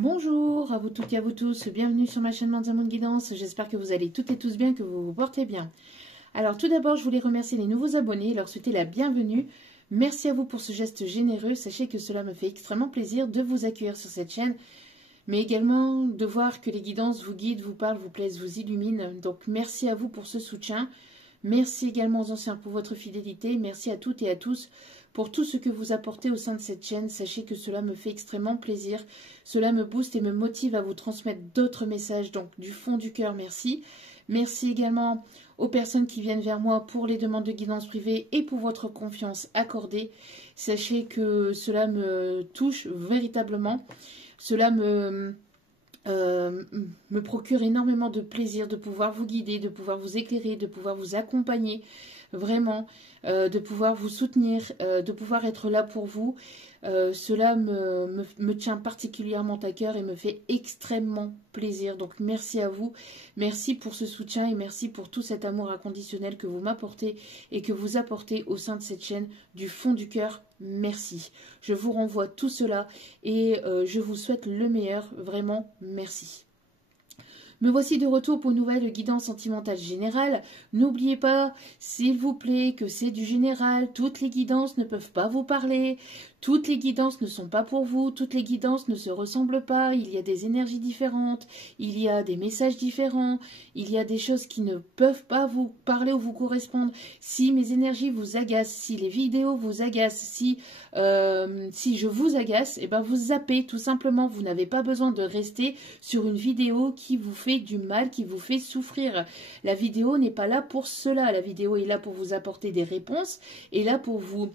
Bonjour à vous toutes et à vous tous, bienvenue sur ma chaîne Manzamoun Guidance, j'espère que vous allez toutes et tous bien, que vous vous portez bien. Alors tout d'abord, je voulais remercier les nouveaux abonnés et leur souhaiter la bienvenue. Merci à vous pour ce geste généreux, sachez que cela me fait extrêmement plaisir de vous accueillir sur cette chaîne, mais également de voir que les guidances vous guident, vous parlent, vous plaisent, vous illuminent. Donc merci à vous pour ce soutien. Merci également aux anciens pour votre fidélité. Merci à toutes et à tous pour tout ce que vous apportez au sein de cette chaîne. Sachez que cela me fait extrêmement plaisir. Cela me booste et me motive à vous transmettre d'autres messages. Donc du fond du cœur, merci. Merci également aux personnes qui viennent vers moi pour les demandes de guidance privée et pour votre confiance accordée. Sachez que cela me touche véritablement. Cela me procure énormément de plaisir de pouvoir vous guider, de pouvoir vous éclairer, de pouvoir vous accompagner, vraiment, de pouvoir vous soutenir, de pouvoir être là pour vous. Cela me tient particulièrement à cœur et me fait extrêmement plaisir. Donc merci à vous, merci pour ce soutien et merci pour tout cet amour inconditionnel que vous m'apportez et que vous apportez au sein de cette chaîne du fond du cœur. Merci. Je vous renvoie tout cela et je vous souhaite le meilleur, vraiment merci. Me voici de retour pour une nouvelle guidance sentimentale générale. N'oubliez pas, s'il vous plaît, que c'est du général. Toutes les guidances ne peuvent pas vous parler. Toutes les guidances ne sont pas pour vous. Toutes les guidances ne se ressemblent pas. Il y a des énergies différentes. Il y a des messages différents. Il y a des choses qui ne peuvent pas vous parler ou vous correspondre. Si mes énergies vous agacent, si les vidéos vous agacent, si je vous agace, eh ben vous zappez tout simplement. Vous n'avez pas besoin de rester sur une vidéo qui vous fait du mal, qui vous fait souffrir. La vidéo n'est pas là pour cela. La vidéo est là pour vous apporter des réponses, est là pour vous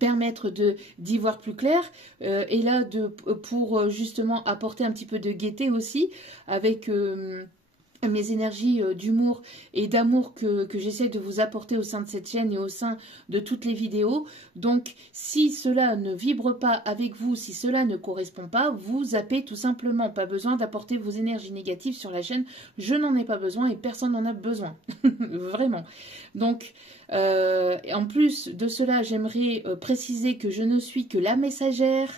permettre d'y voir plus clair, est là pour justement apporter un petit peu de gaieté aussi avec mes énergies d'humour et d'amour que j'essaie de vous apporter au sein de cette chaîne et au sein de toutes les vidéos. Donc, si cela ne vibre pas avec vous, si cela ne correspond pas, vous zappez tout simplement. Pas besoin d'apporter vos énergies négatives sur la chaîne. Je n'en ai pas besoin et personne n'en a besoin. Vraiment. Donc, en plus de cela, j'aimerais préciser que je ne suis que la messagère.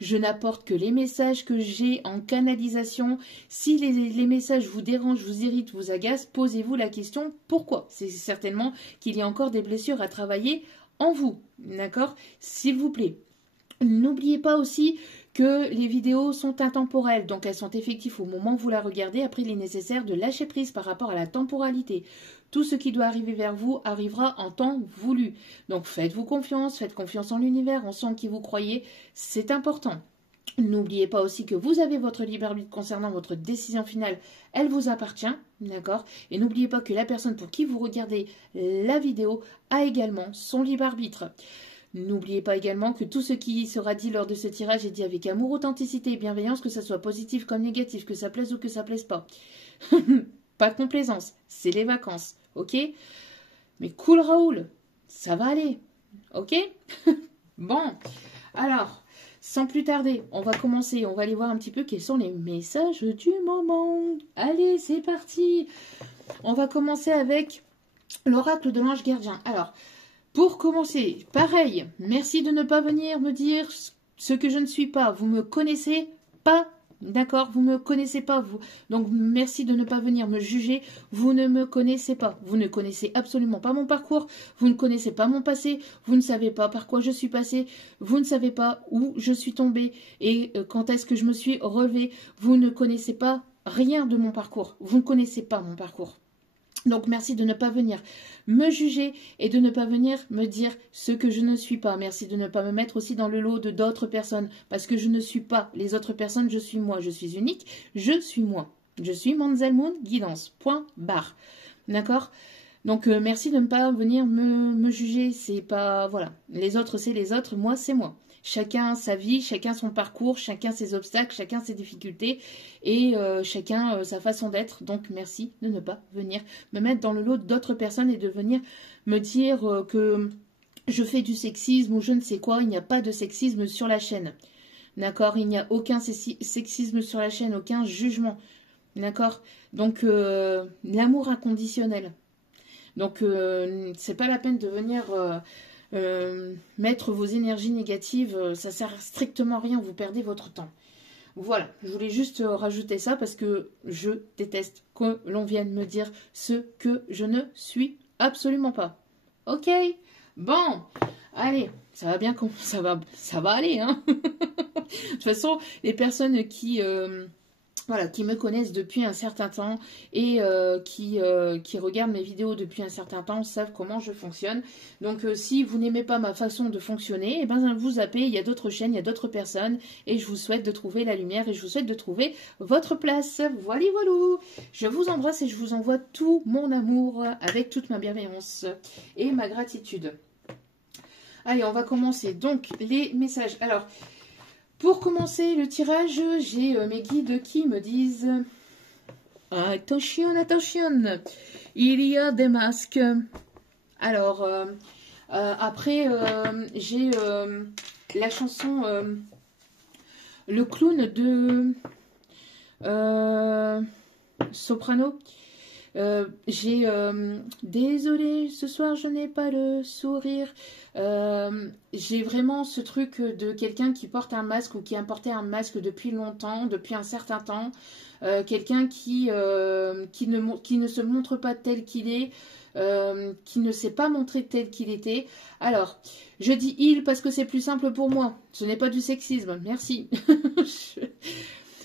Je n'apporte que les messages que j'ai en canalisation. Si les messages vous dérangent, vous irritent, vous agacent, posez-vous la question pourquoi. C'est certainement qu'il y a encore des blessures à travailler en vous. D'accord? S'il vous plaît. N'oubliez pas aussi que les vidéos sont intemporelles, donc elles sont effectives au moment où vous la regardez. Après, il est nécessaire de lâcher prise par rapport à la temporalité. Tout ce qui doit arriver vers vous arrivera en temps voulu. Donc faites-vous confiance, faites confiance en l'univers, en ceux en qui vous croyez, c'est important. N'oubliez pas aussi que vous avez votre libre arbitre concernant votre décision finale, elle vous appartient, d'accord? Et n'oubliez pas que la personne pour qui vous regardez la vidéo a également son libre arbitre. N'oubliez pas également que tout ce qui sera dit lors de ce tirage est dit avec amour, authenticité et bienveillance, que ça soit positif comme négatif, que ça plaise ou que ça plaise pas. Pas de complaisance, c'est les vacances, ok? Mais cool Raoul, ça va aller, ok? Bon, alors, sans plus tarder, on va commencer, on va aller voir un petit peu quels sont les messages du moment. Allez, c'est parti. On va commencer avec l'oracle de l'ange gardien. Alors, pour commencer, pareil, merci de ne pas venir me dire ce que je ne suis pas. Vous me connaissez pas, d'accord? Vous me connaissez pas, vous. Donc, merci de ne pas venir me juger. Vous ne me connaissez pas. Vous ne connaissez absolument pas mon parcours. Vous ne connaissez pas mon passé. Vous ne savez pas par quoi je suis passée. Vous ne savez pas où je suis tombée et quand est-ce que je me suis relevée. Vous ne connaissez pas rien de mon parcours. Vous ne connaissez pas mon parcours. Donc, merci de ne pas venir me juger et de ne pas venir me dire ce que je ne suis pas. Merci de ne pas me mettre aussi dans le lot de d'autres personnes parce que je ne suis pas les autres personnes, je suis moi. Je suis unique, je suis moi. Je suis Manzamoun Guidance. Point barre. D'accord? Donc, merci de ne pas venir me juger. C'est pas... Voilà. Les autres, c'est les autres. Moi, c'est moi. Chacun sa vie, chacun son parcours, chacun ses obstacles, chacun ses difficultés et chacun sa façon d'être. Donc, merci de ne pas venir me mettre dans le lot d'autres personnes et de venir me dire que je fais du sexisme ou je ne sais quoi. Il n'y a pas de sexisme sur la chaîne. D'accord? Il n'y a aucun sexisme sur la chaîne, aucun jugement. D'accord? Donc, l'amour inconditionnel. Donc, c'est pas la peine de venir... mettre vos énergies négatives, ça sert strictement à rien, vous perdez votre temps. Voilà, je voulais juste rajouter ça parce que je déteste que l'on vienne me dire ce que je ne suis absolument pas. Ok, bon, allez, ça va bien, ça va aller, hein. De toute façon, les personnes qui voilà, qui me connaissent depuis un certain temps et qui regardent mes vidéos depuis un certain temps savent comment je fonctionne. Donc si vous n'aimez pas ma façon de fonctionner, eh ben, vous zappez, il y a d'autres chaînes, il y a d'autres personnes et je vous souhaite de trouver la lumière et je vous souhaite de trouver votre place. Voilà, voilà. Je vous embrasse et je vous envoie tout mon amour avec toute ma bienveillance et ma gratitude. Allez, on va commencer donc les messages. Alors, pour commencer le tirage, j'ai mes guides qui me disent « Attention, attention, il y a des masques ». Alors, après, j'ai la chanson « Le clown » de Soprano. J'ai désolé, ce soir je n'ai pas le sourire. J'ai vraiment ce truc de quelqu'un qui porte un masque ou qui a porté un masque depuis longtemps, depuis un certain temps. Quelqu'un qui ne se montre pas tel qu'il est, qui ne s'est pas montré tel qu'il était. Alors, je dis il parce que c'est plus simple pour moi. Ce n'est pas du sexisme, merci.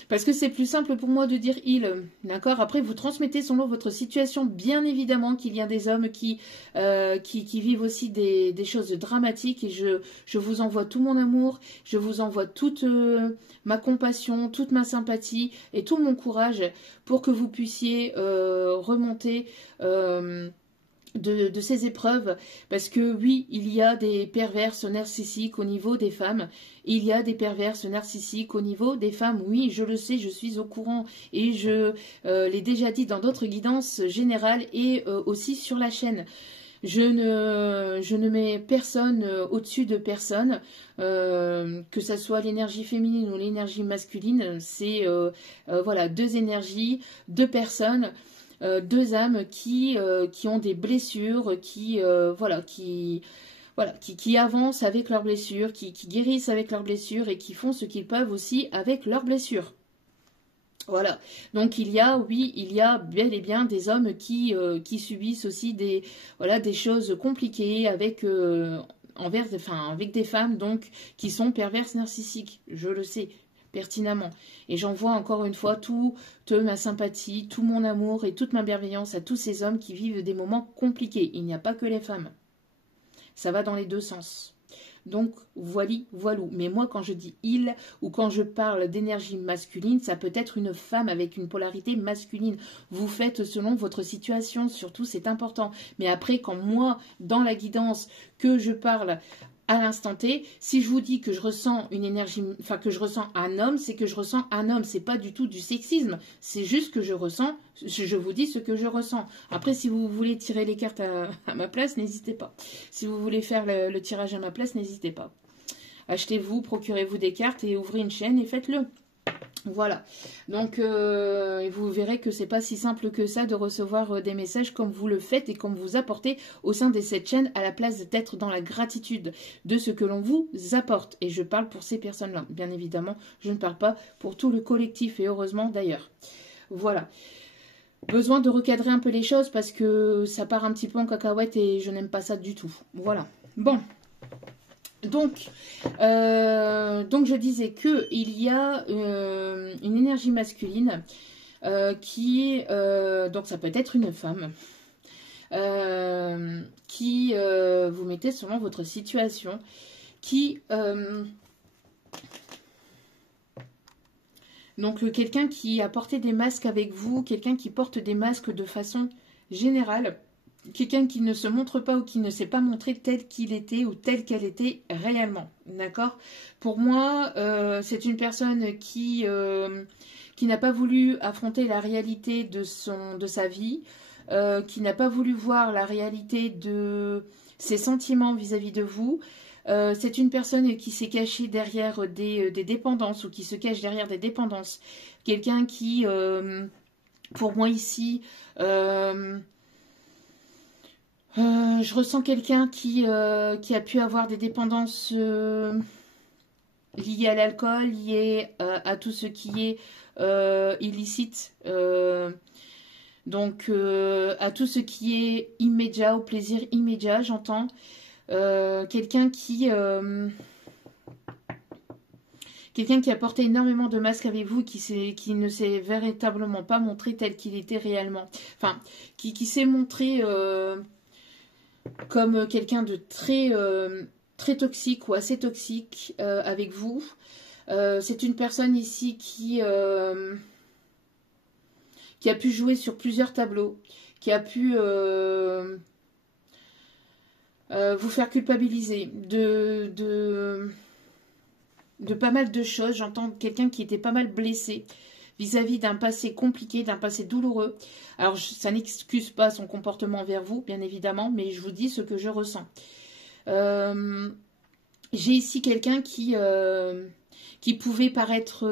Parce que c'est plus simple pour moi de dire il, d'accord. Après, vous transmettez selon votre situation, bien évidemment qu'il y a des hommes qui vivent aussi des choses dramatiques et je vous envoie tout mon amour, je vous envoie toute ma compassion, toute ma sympathie et tout mon courage pour que vous puissiez remonter de ces épreuves, parce que oui, il y a des perverses narcissiques au niveau des femmes, il y a des perverses narcissiques au niveau des femmes, oui, je le sais, je suis au courant, et je l'ai déjà dit dans d'autres guidances générales et aussi sur la chaîne. Je ne mets personne au-dessus de personne, que ça soit l'énergie féminine ou l'énergie masculine, c'est voilà, deux énergies, deux personnes, deux âmes qui ont des blessures, qui avancent avec leurs blessures, qui guérissent avec leurs blessures et qui font ce qu'ils peuvent aussi avec leurs blessures. Voilà, donc il y a bel et bien des hommes qui subissent aussi des choses compliquées avec avec des femmes donc qui sont perverses narcissiques, je le sais pertinemment. Et j'envoie encore une fois toute ma sympathie, tout mon amour et toute ma bienveillance à tous ces hommes qui vivent des moments compliqués. Il n'y a pas que les femmes. Ça va dans les deux sens. Donc, voilou. Mais moi, quand je dis il ou quand je parle d'énergie masculine, ça peut être une femme avec une polarité masculine. Vous faites selon votre situation, surtout, c'est important. Mais après, quand moi, dans la guidance, que je parle à l'instant T, si je vous dis que je ressens une énergie, enfin que je ressens un homme, c'est que je ressens un homme. C'est pas du tout du sexisme. C'est juste que je ressens, je vous dis ce que je ressens. Après, si vous voulez tirer les cartes à ma place, n'hésitez pas. Si vous voulez faire le tirage à ma place, n'hésitez pas. Achetez-vous, procurez-vous des cartes et ouvrez une chaîne et faites-le. Voilà, donc vous verrez que c'est pas si simple que ça de recevoir des messages comme vous le faites et comme vous apportez au sein de cette chaîne à la place d'être dans la gratitude de ce que l'on vous apporte. Et je parle pour ces personnes-là, bien évidemment, je ne parle pas pour tout le collectif et heureusement d'ailleurs. Voilà, besoin de recadrer un peu les choses parce que ça part un petit peu en cacahuète et je n'aime pas ça du tout. Voilà, bon. Donc je disais que il y a une énergie masculine qui est, donc ça peut être une femme, qui vous mettez selon votre situation, qui donc quelqu'un qui a porté des masques avec vous, quelqu'un qui porte des masques de façon générale. Quelqu'un qui ne se montre pas ou qui ne s'est pas montré tel qu'il était ou tel qu'elle était réellement, d'accord? Pour moi, c'est une personne qui n'a pas voulu affronter la réalité de sa vie, qui n'a pas voulu voir la réalité de ses sentiments vis-à-vis de vous. C'est une personne qui s'est cachée derrière des dépendances ou qui se cache derrière des dépendances. Quelqu'un qui, pour moi ici... je ressens quelqu'un qui a pu avoir des dépendances lié à l'alcool, lié à tout ce qui est illicite, donc à tout ce qui est immédiat, au plaisir immédiat, j'entends. Quelqu'un qui a porté énormément de masques avec vous, qui ne s'est véritablement pas montré tel qu'il était réellement. Enfin, qui s'est montré comme quelqu'un de très toxique ou assez toxique avec vous. C'est une personne ici qui a pu jouer sur plusieurs tableaux, qui a pu vous faire culpabiliser de pas mal de choses. J'entends quelqu'un qui était pas mal blessé vis-à-vis d'un passé compliqué, d'un passé douloureux. Alors, ça n'excuse pas son comportement envers vous, bien évidemment, mais je vous dis ce que je ressens. J'ai ici quelqu'un qui pouvait paraître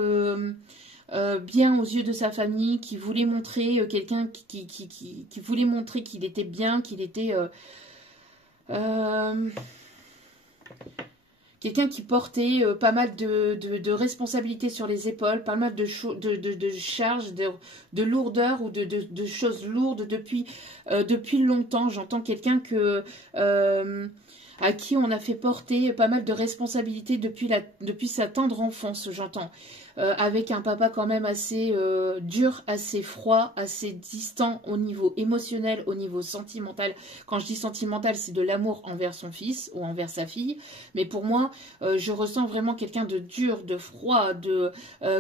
bien aux yeux de sa famille, qui voulait montrer quelqu'un qui voulait montrer qu'il était bien, qu'il était quelqu'un qui portait pas mal de responsabilités sur les épaules, pas mal de charges, de lourdeurs ou de choses lourdes depuis longtemps. J'entends quelqu'un à qui on a fait porter pas mal de responsabilités depuis sa tendre enfance, j'entends. Avec un papa quand même assez dur, assez froid, assez distant au niveau émotionnel, au niveau sentimental. Quand je dis sentimental, c'est de l'amour envers son fils ou envers sa fille. Mais pour moi, je ressens vraiment quelqu'un de dur, de froid,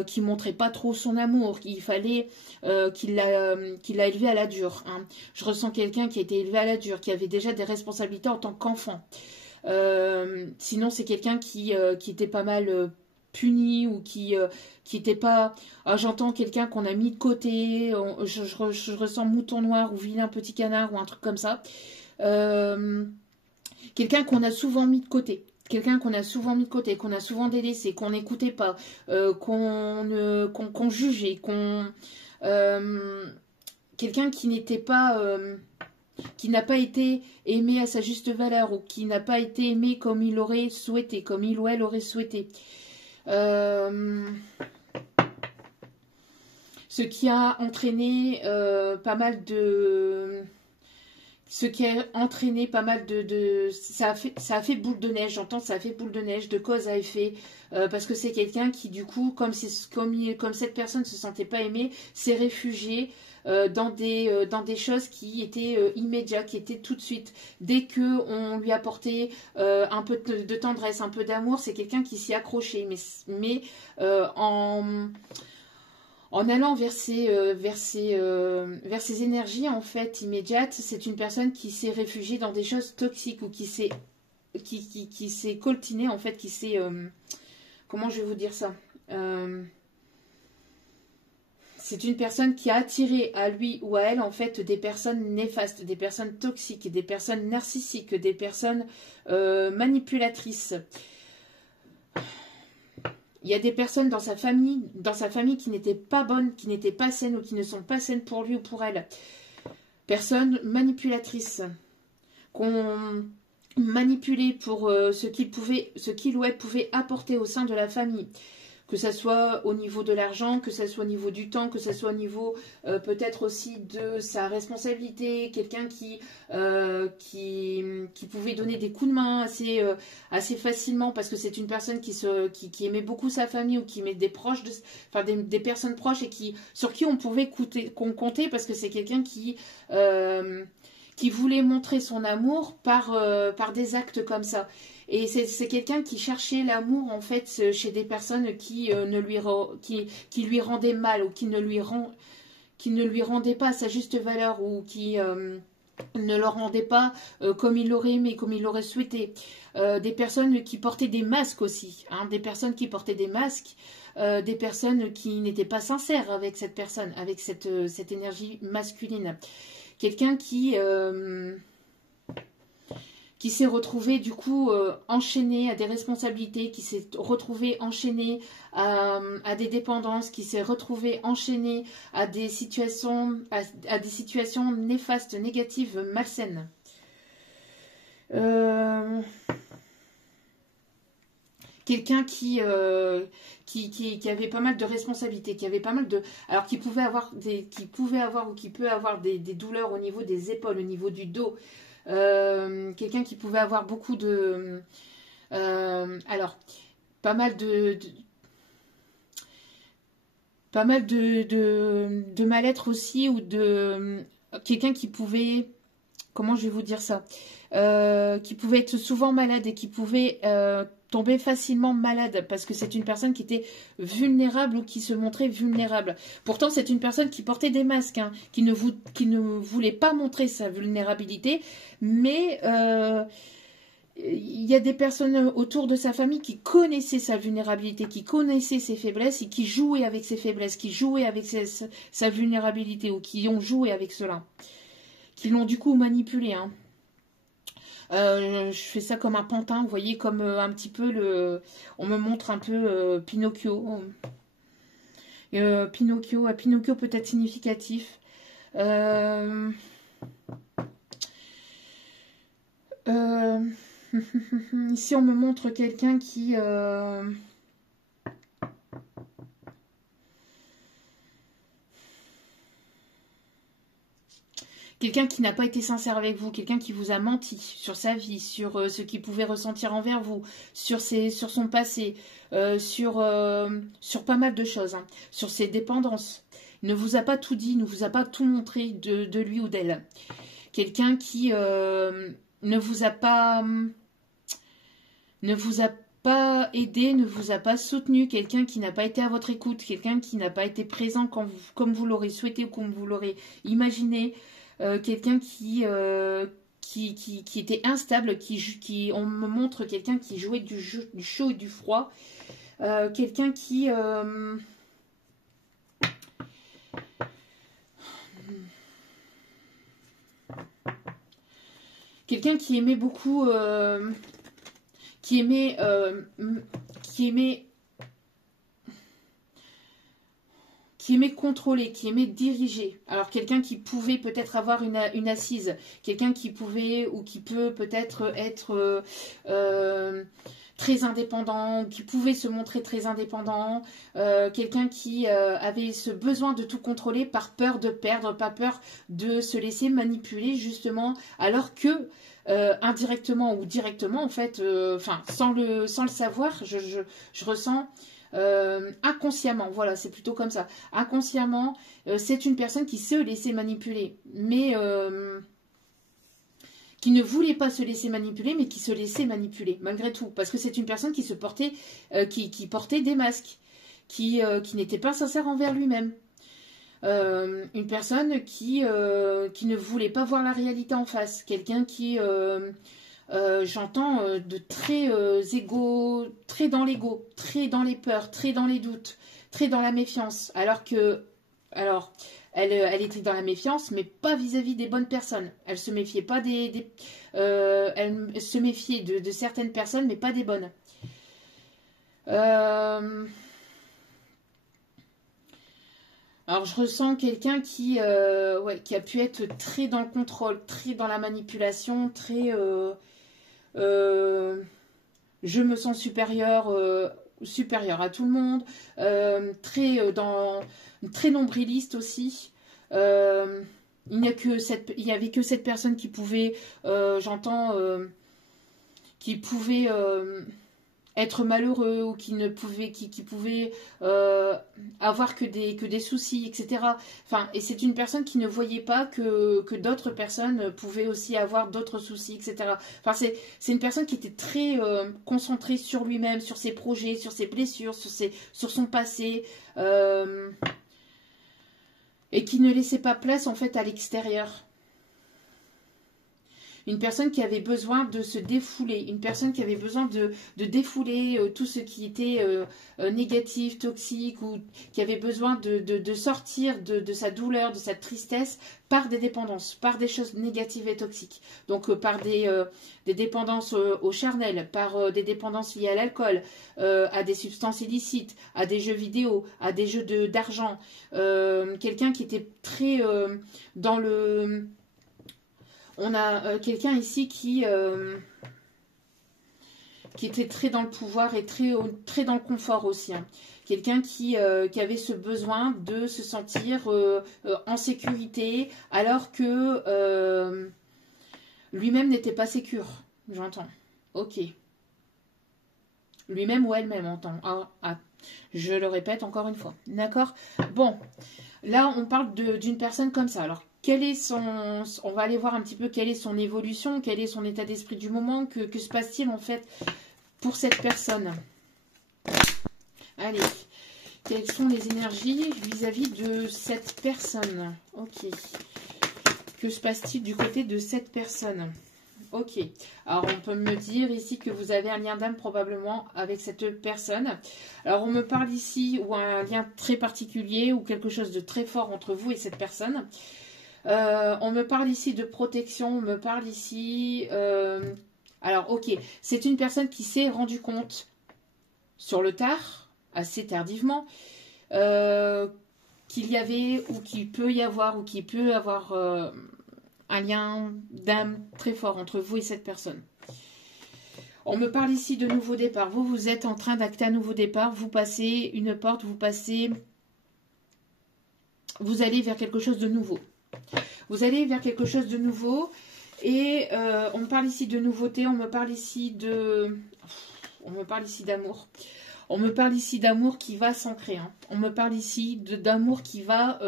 qui montrait pas trop son amour. Il fallait qu'il l'a élevé à la dure. Hein. Je ressens quelqu'un qui a été élevé à la dure, qui avait déjà des responsabilités en tant qu'enfant. Sinon, c'est quelqu'un qui était pas mal puni ou qui était pas. Ah, j'entends quelqu'un qu'on a mis de côté. Je ressens mouton noir ou vilain petit canard ou un truc comme ça. Quelqu'un qu'on a souvent mis de côté. Quelqu'un qu'on a souvent mis de côté, qu'on a souvent délaissé, qu'on n'écoutait pas, qu'on jugeait, quelqu'un qui n'était pas qui n'a pas été aimé à sa juste valeur ou qui n'a pas été aimé comme il aurait souhaité, comme il ou elle aurait souhaité. Ce qui a entraîné pas mal de... Ce qui a entraîné pas mal ça a fait boule de neige, j'entends, ça a fait boule de neige, de cause à effet, parce que c'est quelqu'un qui, du coup, comme cette personne ne se sentait pas aimée, s'est réfugié dans des choses qui étaient immédiates, qui étaient tout de suite. Dès qu'on lui apportait un peu de tendresse, un peu d'amour, c'est quelqu'un qui s'y accrochait, mais en allant vers ses énergies en fait immédiates, c'est une personne qui s'est réfugiée dans des choses toxiques ou qui s'est coltinée en fait, qui s'est comment je vais vous dire ça, c'est une personne qui a attiré à lui ou à elle en fait des personnes néfastes, des personnes toxiques, des personnes narcissiques, des personnes manipulatrices. Il y a des personnes dans sa famille qui n'étaient pas bonnes, qui n'étaient pas saines ou qui ne sont pas saines pour lui ou pour elle. Personnes manipulatrices qu'on manipulait pour ce qu'il ou elle pouvait apporter au sein de la famille. Que ça soit au niveau de l'argent, que ça soit au niveau du temps, que ça soit au niveau peut-être aussi de sa responsabilité, quelqu'un qui pouvait donner des coups de main assez facilement parce que c'est une personne qui aimait beaucoup sa famille ou qui aimait des proches, des personnes proches et sur qui on pouvait compter parce que c'est quelqu'un qui voulait montrer son amour par des actes comme ça. Et c'est quelqu'un qui cherchait l'amour en fait chez des personnes qui lui rendaient mal ou qui ne lui rendaient pas sa juste valeur ou qui ne le rendaient pas comme il l'aurait aimé, comme il l'aurait souhaité. Des personnes qui portaient des masques aussi, hein, des personnes qui portaient des masques, des personnes qui n'étaient pas sincères avec cette personne, avec cette énergie masculine. Quelqu'un qui s'est retrouvé du coup enchaîné à des responsabilités, qui s'est retrouvé enchaîné à des dépendances, qui s'est retrouvé enchaîné à des situations néfastes, négatives, quelqu'un qui avait pas mal de responsabilités, qui avait pas mal de... Alors, qui pouvait avoir ou qui peut avoir des douleurs au niveau des épaules, au niveau du dos. Quelqu'un qui pouvait avoir beaucoup de... alors, pas mal de mal-être aussi, ou de... quelqu'un qui pouvait... Comment je vais vous dire ça, qui pouvait être souvent malade et qui pouvait tomber facilement malade parce que c'est une personne qui était vulnérable ou qui se montrait vulnérable. Pourtant, c'est une personne qui portait des masques, hein, qui ne voulait pas montrer sa vulnérabilité, mais il y a des personnes autour de sa famille qui connaissaient sa vulnérabilité, qui connaissaient ses faiblesses et qui jouaient avec ses faiblesses, qui jouaient avec sa vulnérabilité ou qui ont joué avec cela. Qui l'ont du coup manipulé. Hein. Je fais ça comme un pantin, vous voyez, comme un petit peu le... On me montre un peu Pinocchio. Pinocchio peut-être significatif. Ici, on me montre quelqu'un qui... Quelqu'un qui n'a pas été sincère avec vous, quelqu'un qui vous a menti sur sa vie, sur ce qu'il pouvait ressentir envers vous, sur son passé, sur pas mal de choses, hein, sur ses dépendances. Il ne vous a pas tout dit, ne vous a pas tout montré de lui ou d'elle. Quelqu'un qui ne vous a pas aidé, ne vous a pas soutenu, quelqu'un qui n'a pas été à votre écoute, quelqu'un qui n'a pas été présent comme vous l'aurez souhaité ou comme vous l'aurez imaginé. Quelqu'un qui était instable, on me montre quelqu'un qui jouait du chaud et du froid, quelqu'un qui aimait beaucoup, qui aimait contrôler, qui aimait diriger. Alors quelqu'un qui pouvait peut-être avoir une assise, quelqu'un qui pouvait ou qui peut peut-être être très indépendant, qui pouvait se montrer très indépendant, quelqu'un qui avait ce besoin de tout contrôler par peur de perdre, pas peur de se laisser manipuler justement, alors que indirectement ou directement en fait, sans le savoir, je ressens inconsciemment, voilà, c'est plutôt comme ça. Inconsciemment, c'est une personne qui se laissait manipuler, mais qui ne voulait pas se laisser manipuler, mais qui se laissait manipuler, malgré tout. Parce que c'est une personne qui se portait, qui portait des masques, qui n'était pas sincère envers lui-même. Une personne qui ne voulait pas voir la réalité en face. Quelqu'un qui... j'entends de très très dans l'ego, très dans les peurs, très dans les doutes, très dans la méfiance. Alors, elle était dans la méfiance, mais pas vis-à-vis des bonnes personnes. Elle se méfiait pas elle se méfiait de certaines personnes, mais pas des bonnes. Alors, je ressens quelqu'un qui a pu être très dans le contrôle, très dans la manipulation, très... je me sens supérieur à tout le monde, très nombriliste aussi. Il n'y avait que cette personne qui pouvait, qui pouvait être malheureux ou qui pouvait avoir que des soucis, etc. Enfin, et c'est une personne qui ne voyait pas que d'autres personnes pouvaient aussi avoir d'autres soucis, etc. Enfin, c'est une personne qui était très concentrée sur lui-même, sur ses projets, sur ses blessures, sur son passé, et qui ne laissait pas place en fait à l'extérieur. Une personne qui avait besoin de se défouler, une personne qui avait besoin de défouler tout ce qui était négatif, toxique, ou qui avait besoin de sortir de sa douleur, de sa tristesse par des dépendances, par des choses négatives et toxiques. Donc par des dépendances au charnel, par des dépendances liées à l'alcool, à des substances illicites, à des jeux vidéo, à des jeux d'argent. Quelqu'un qui était très dans le... On a quelqu'un ici qui qui était très dans le pouvoir et très dans le confort aussi. Hein. Quelqu'un qui avait ce besoin de se sentir en sécurité, alors que lui-même n'était pas sécure. J'entends. Ok. Lui-même ou elle-même entend. Je le répète encore une fois. D'accord? Bon. Là, on parle d'une personne comme ça. Alors, quel est son... On va aller voir un petit peu quelle est son évolution, quel est son état d'esprit du moment, que se passe-t-il en fait pour cette personne? Allez. Quelles sont les énergies vis-à-vis de cette personne? Ok. Que se passe-t-il du côté de cette personne? Ok. Alors, on peut me dire ici que vous avez un lien d'âme probablement avec cette personne. Alors, on me parle ici ou un lien très particulier ou quelque chose de très fort entre vous et cette personne. On me parle ici de protection. On me parle ici... alors, ok. C'est une personne qui s'est rendu compte sur le tard, assez tardivement, qu'il y avait ou qu'il peut y avoir un lien d'âme très fort entre vous et cette personne. On me parle ici de nouveau départ. Vous êtes en train d'acter un nouveau départ. Vous passez une porte, vous allez vers quelque chose de nouveau. Vous allez vers quelque chose de nouveau. Et on me parle ici de nouveauté. On me parle ici d'amour. On me parle ici d'amour qui va s'ancrer. Hein. On me parle ici d'amour qui va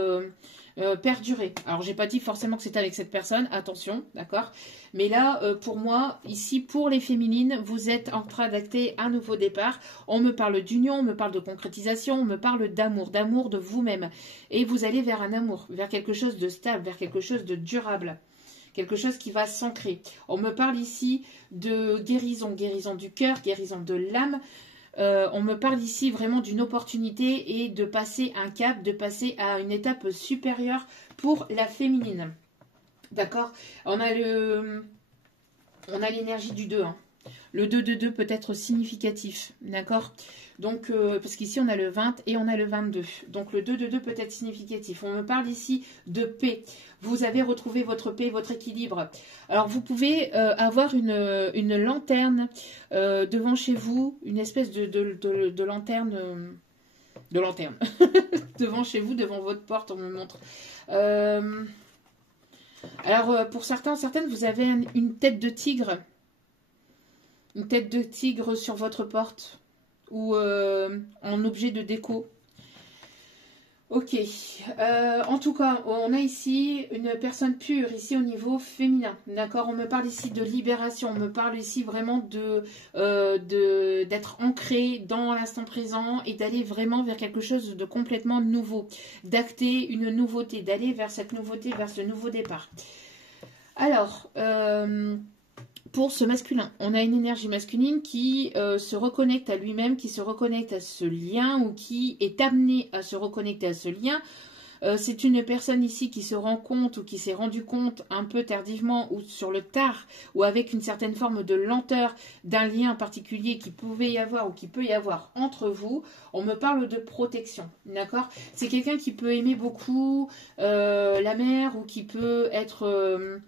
perdurer. Alors, j'ai pas dit forcément que c'était avec cette personne. Attention, d'accord? Mais là, pour moi, ici, pour les féminines, vous êtes en train d'acter un nouveau départ. On me parle d'union, on me parle de concrétisation, on me parle d'amour de vous-même. Et vous allez vers un amour, vers quelque chose de stable, vers quelque chose de durable. Quelque chose qui va s'ancrer. On me parle ici de guérison, guérison du cœur, guérison de l'âme. On me parle ici vraiment d'une opportunité et de passer un cap, de passer à une étape supérieure pour la féminine. D'accord? On a l'énergie du 2. Hein. Le 2 de 2 peut être significatif. D'accord? Donc, parce qu'ici, on a le 20 et on a le 22. Donc, le 2 de 2 peut être significatif. On me parle ici de paix. Vous avez retrouvé votre paix, votre équilibre. Alors, vous pouvez avoir une lanterne devant chez vous, une espèce de lanterne... de lanterne. devant chez vous, devant votre porte, on me montre. Alors, pour certaines, vous avez une tête de tigre. Une tête de tigre sur votre porte. Ou en objet de déco. Ok. En tout cas, on a ici une personne pure, ici au niveau féminin. D'accord? On me parle ici de libération. On me parle ici vraiment d'être ancré dans l'instant présent et d'aller vraiment vers quelque chose de complètement nouveau. D'acter une nouveauté, d'aller vers cette nouveauté, vers ce nouveau départ. Alors... pour ce masculin, on a une énergie masculine qui se reconnecte à lui-même, qui se reconnecte à ce lien ou qui est amené à se reconnecter à ce lien. C'est une personne ici qui se rend compte ou qui s'est rendu compte un peu tardivement ou sur le tard ou avec une certaine forme de lenteur d'un lien particulier qui pouvait y avoir ou qui peut y avoir entre vous. On me parle de protection, d'accord? C'est quelqu'un qui peut aimer beaucoup la mer ou qui peut être...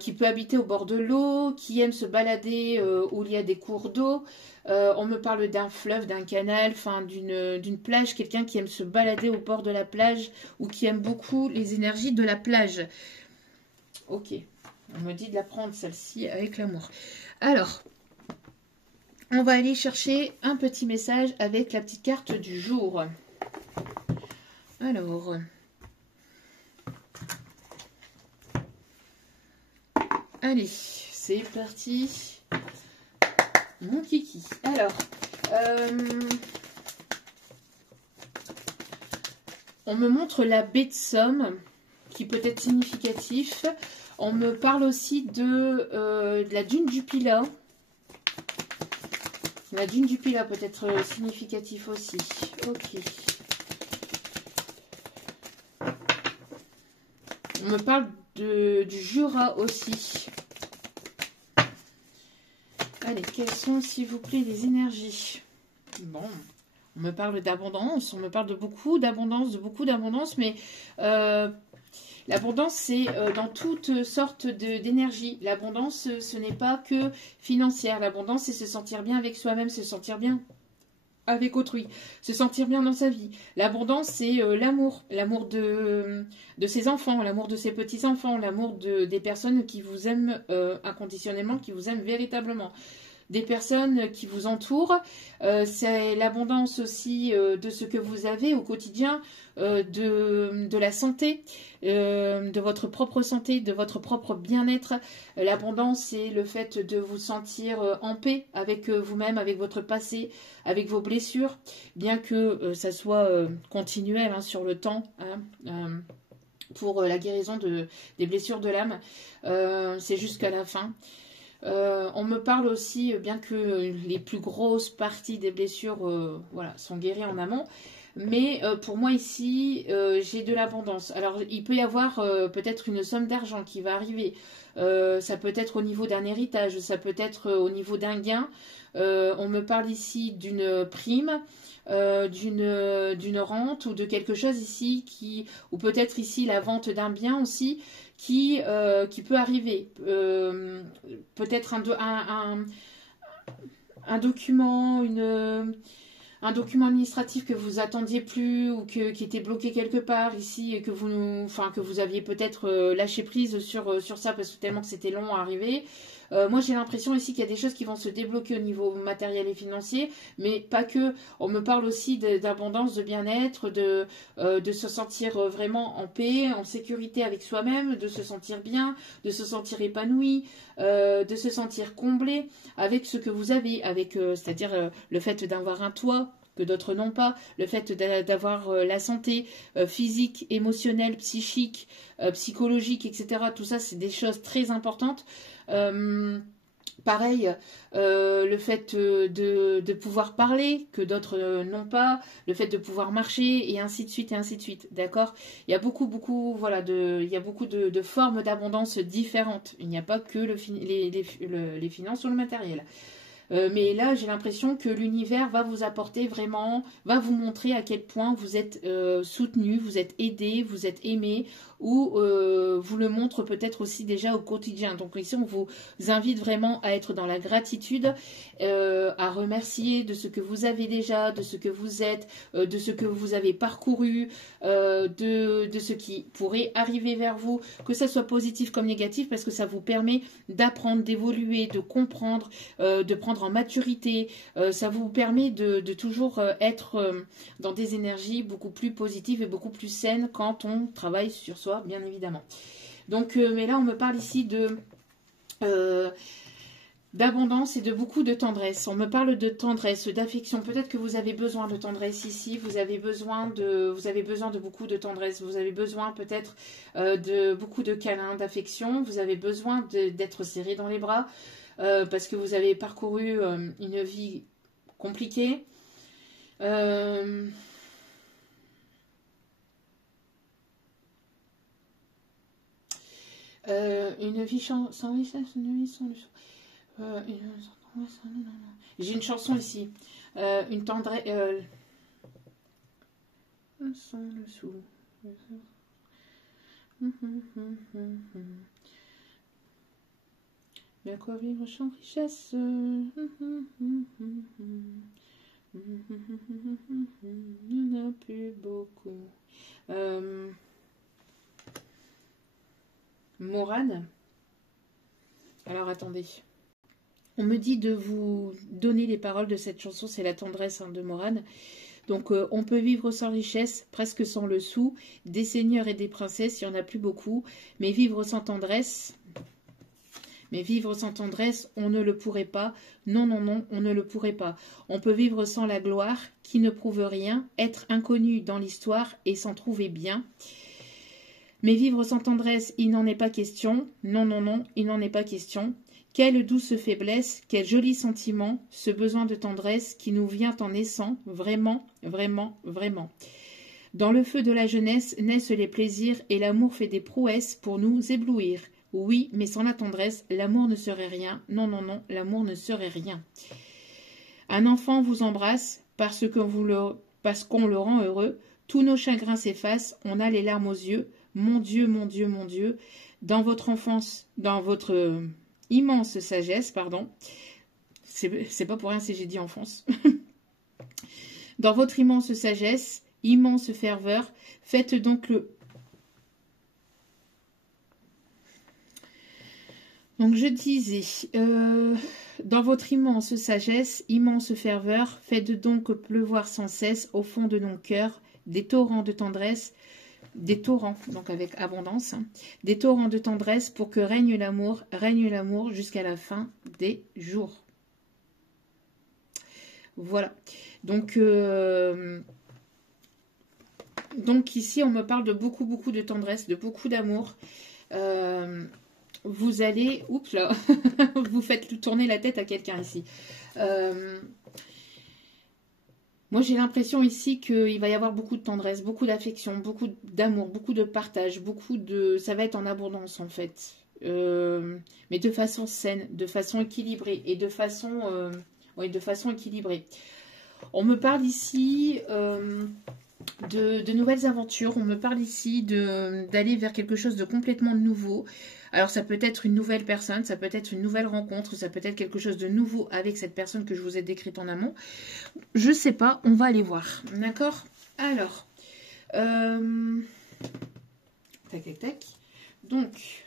qui peut habiter au bord de l'eau, qui aime se balader où il y a des cours d'eau. On me parle d'un fleuve, d'un canal, enfin d'une plage, quelqu'un qui aime se balader au bord de la plage ou qui aime beaucoup les énergies de la plage. Ok, on me dit de la prendre celle-ci avec l'amour. Alors, on va aller chercher un petit message avec la petite carte du jour. Alors... allez, c'est parti. Mon kiki. Alors, on me montre la baie de Somme, qui peut être significatif. On me parle aussi de la dune du Pilat. La dune du Pilat peut être significatif aussi. Ok. On me parle du Jura aussi. Allez, quelles sont, s'il vous plaît, les énergies? Bon, On me parle d'abondance, on me parle de beaucoup d'abondance, mais l'abondance, c'est dans toutes sortes d'énergie. L'abondance, ce n'est pas que financière. L'abondance, c'est se sentir bien avec soi-même, se sentir bien avec autrui, se sentir bien dans sa vie. L'abondance, c'est l'amour. L'amour de ses enfants, l'amour de ses petits-enfants, l'amour des personnes qui vous aiment inconditionnellement, qui vous aiment véritablement. Des personnes qui vous entourent, c'est l'abondance aussi de ce que vous avez au quotidien, de la santé, de votre propre santé, de votre propre bien-être. L'abondance, c'est le fait de vous sentir en paix avec vous-même, avec votre passé, avec vos blessures, bien que ça soit continuel hein, sur le temps. Hein, pour la guérison des blessures de l'âme, c'est jusqu'à la fin. On me parle aussi, bien que les plus grosses parties des blessures voilà, sont guéries en amont, mais pour moi ici, j'ai de l'abondance. Alors, il peut y avoir peut-être une somme d'argent qui va arriver. Ça peut être au niveau d'un héritage, ça peut être au niveau d'un gain. On me parle ici d'une prime, d'une rente ou de quelque chose ici, ou peut-être ici la vente d'un bien aussi, qui peut arriver. Peut-être un document, un document administratif que vous attendiez plus ou qui était bloqué quelque part ici et que vous aviez peut-être lâché prise sur ça parce que tellement que c'était long à arriver. Moi, j'ai l'impression ici qu'il y a des choses qui vont se débloquer au niveau matériel et financier, mais pas que. On me parle aussi d'abondance, de bien-être, de se sentir vraiment en paix, en sécurité avec soi-même, de se sentir bien, de se sentir épanoui, de se sentir comblé avec ce que vous avez, c'est-à-dire le fait d'avoir un toit que d'autres n'ont pas, le fait d'avoir la santé physique, émotionnelle, psychique, psychologique, etc. Tout ça, c'est des choses très importantes. Pareil, le fait de pouvoir parler, que d'autres n'ont pas, le fait de pouvoir marcher, et ainsi de suite, et ainsi de suite, d'accord? Il y a beaucoup, voilà, il y a beaucoup de formes d'abondance différentes. Il n'y a pas que les finances ou le matériel. Mais là, j'ai l'impression que l'univers va vous apporter vraiment, va vous montrer à quel point vous êtes soutenu, vous êtes aidé, vous êtes aimé, ou vous le montre peut-être aussi déjà au quotidien. Donc ici, on vous invite vraiment à être dans la gratitude, à remercier de ce que vous avez déjà, de ce que vous êtes, de ce que vous avez parcouru, de ce qui pourrait arriver vers vous, que ça soit positif comme négatif, parce que ça vous permet d'apprendre, d'évoluer, de comprendre, de prendre en maturité. Ça vous permet de toujours être dans des énergies beaucoup plus positives et beaucoup plus saines quand on travaille sur soi, bien évidemment. Donc, mais là, on me parle ici d'abondance et de beaucoup de tendresse. On me parle de tendresse, d'affection. Peut-être que vous avez besoin de tendresse ici. Vous avez besoin de beaucoup de tendresse. Vous avez besoin peut-être de beaucoup de câlins, d'affection. Vous avez besoin d'être serré dans les bras parce que vous avez parcouru une vie compliquée. Une vie sans richesse, une vie sans luxe. J'ai une chanson ici. Une tendresse. Sans le sou. Mais à quoi vivre sans richesse? Il n'y en a plus beaucoup. Morane. Alors attendez. On me dit de vous donner les paroles de cette chanson, c'est la tendresse de Morane. Donc on peut vivre sans richesse, presque sans le sou, des seigneurs et des princesses, il n'y en a plus beaucoup, mais vivre sans tendresse, on ne le pourrait pas. Non, non, non, on ne le pourrait pas. On peut vivre sans la gloire, qui ne prouve rien, être inconnu dans l'histoire et s'en trouver bien. Mais vivre sans tendresse, il n'en est pas question. Non, non, non, il n'en est pas question. Quelle douce faiblesse, quel joli sentiment, ce besoin de tendresse qui nous vient en naissant, vraiment, vraiment, vraiment. Dans le feu de la jeunesse naissent les plaisirs et l'amour fait des prouesses pour nous éblouir. Oui, mais sans la tendresse, l'amour ne serait rien. Non, non, non, l'amour ne serait rien. Un enfant vous embrasse, parce qu'on le rend heureux. Tous nos chagrins s'effacent, on a les larmes aux yeux. Mon Dieu, mon Dieu, mon Dieu. Dans votre enfance, dans votre immense sagesse, pardon. C'est pas pour rien si j'ai dit enfance. Dans votre immense sagesse, immense ferveur, faites donc le... Donc je disais, dans votre immense sagesse, immense ferveur, faites donc pleuvoir sans cesse au fond de nos cœurs des torrents de tendresse, des torrents, donc avec abondance, hein, des torrents de tendresse pour que règne l'amour jusqu'à la fin des jours. Voilà. Donc ici, on me parle de beaucoup, beaucoup de tendresse, de beaucoup d'amour. Vous allez... Oups là, vous faites tourner la tête à quelqu'un ici. Moi, j'ai l'impression ici qu'il va y avoir beaucoup de tendresse, beaucoup d'affection, beaucoup d'amour, beaucoup de partage, beaucoup de... Ça va être en abondance, en fait. Mais de façon saine, de façon équilibrée et de façon... oui, de façon équilibrée. On me parle ici de nouvelles aventures. On me parle ici d'aller vers quelque chose de complètement nouveau. Alors, ça peut être une nouvelle personne, ça peut être une nouvelle rencontre, ça peut être quelque chose de nouveau avec cette personne que je vous ai décrite en amont. Je ne sais pas, on va aller voir. D'accord? Alors, tac, tac, tac. Donc,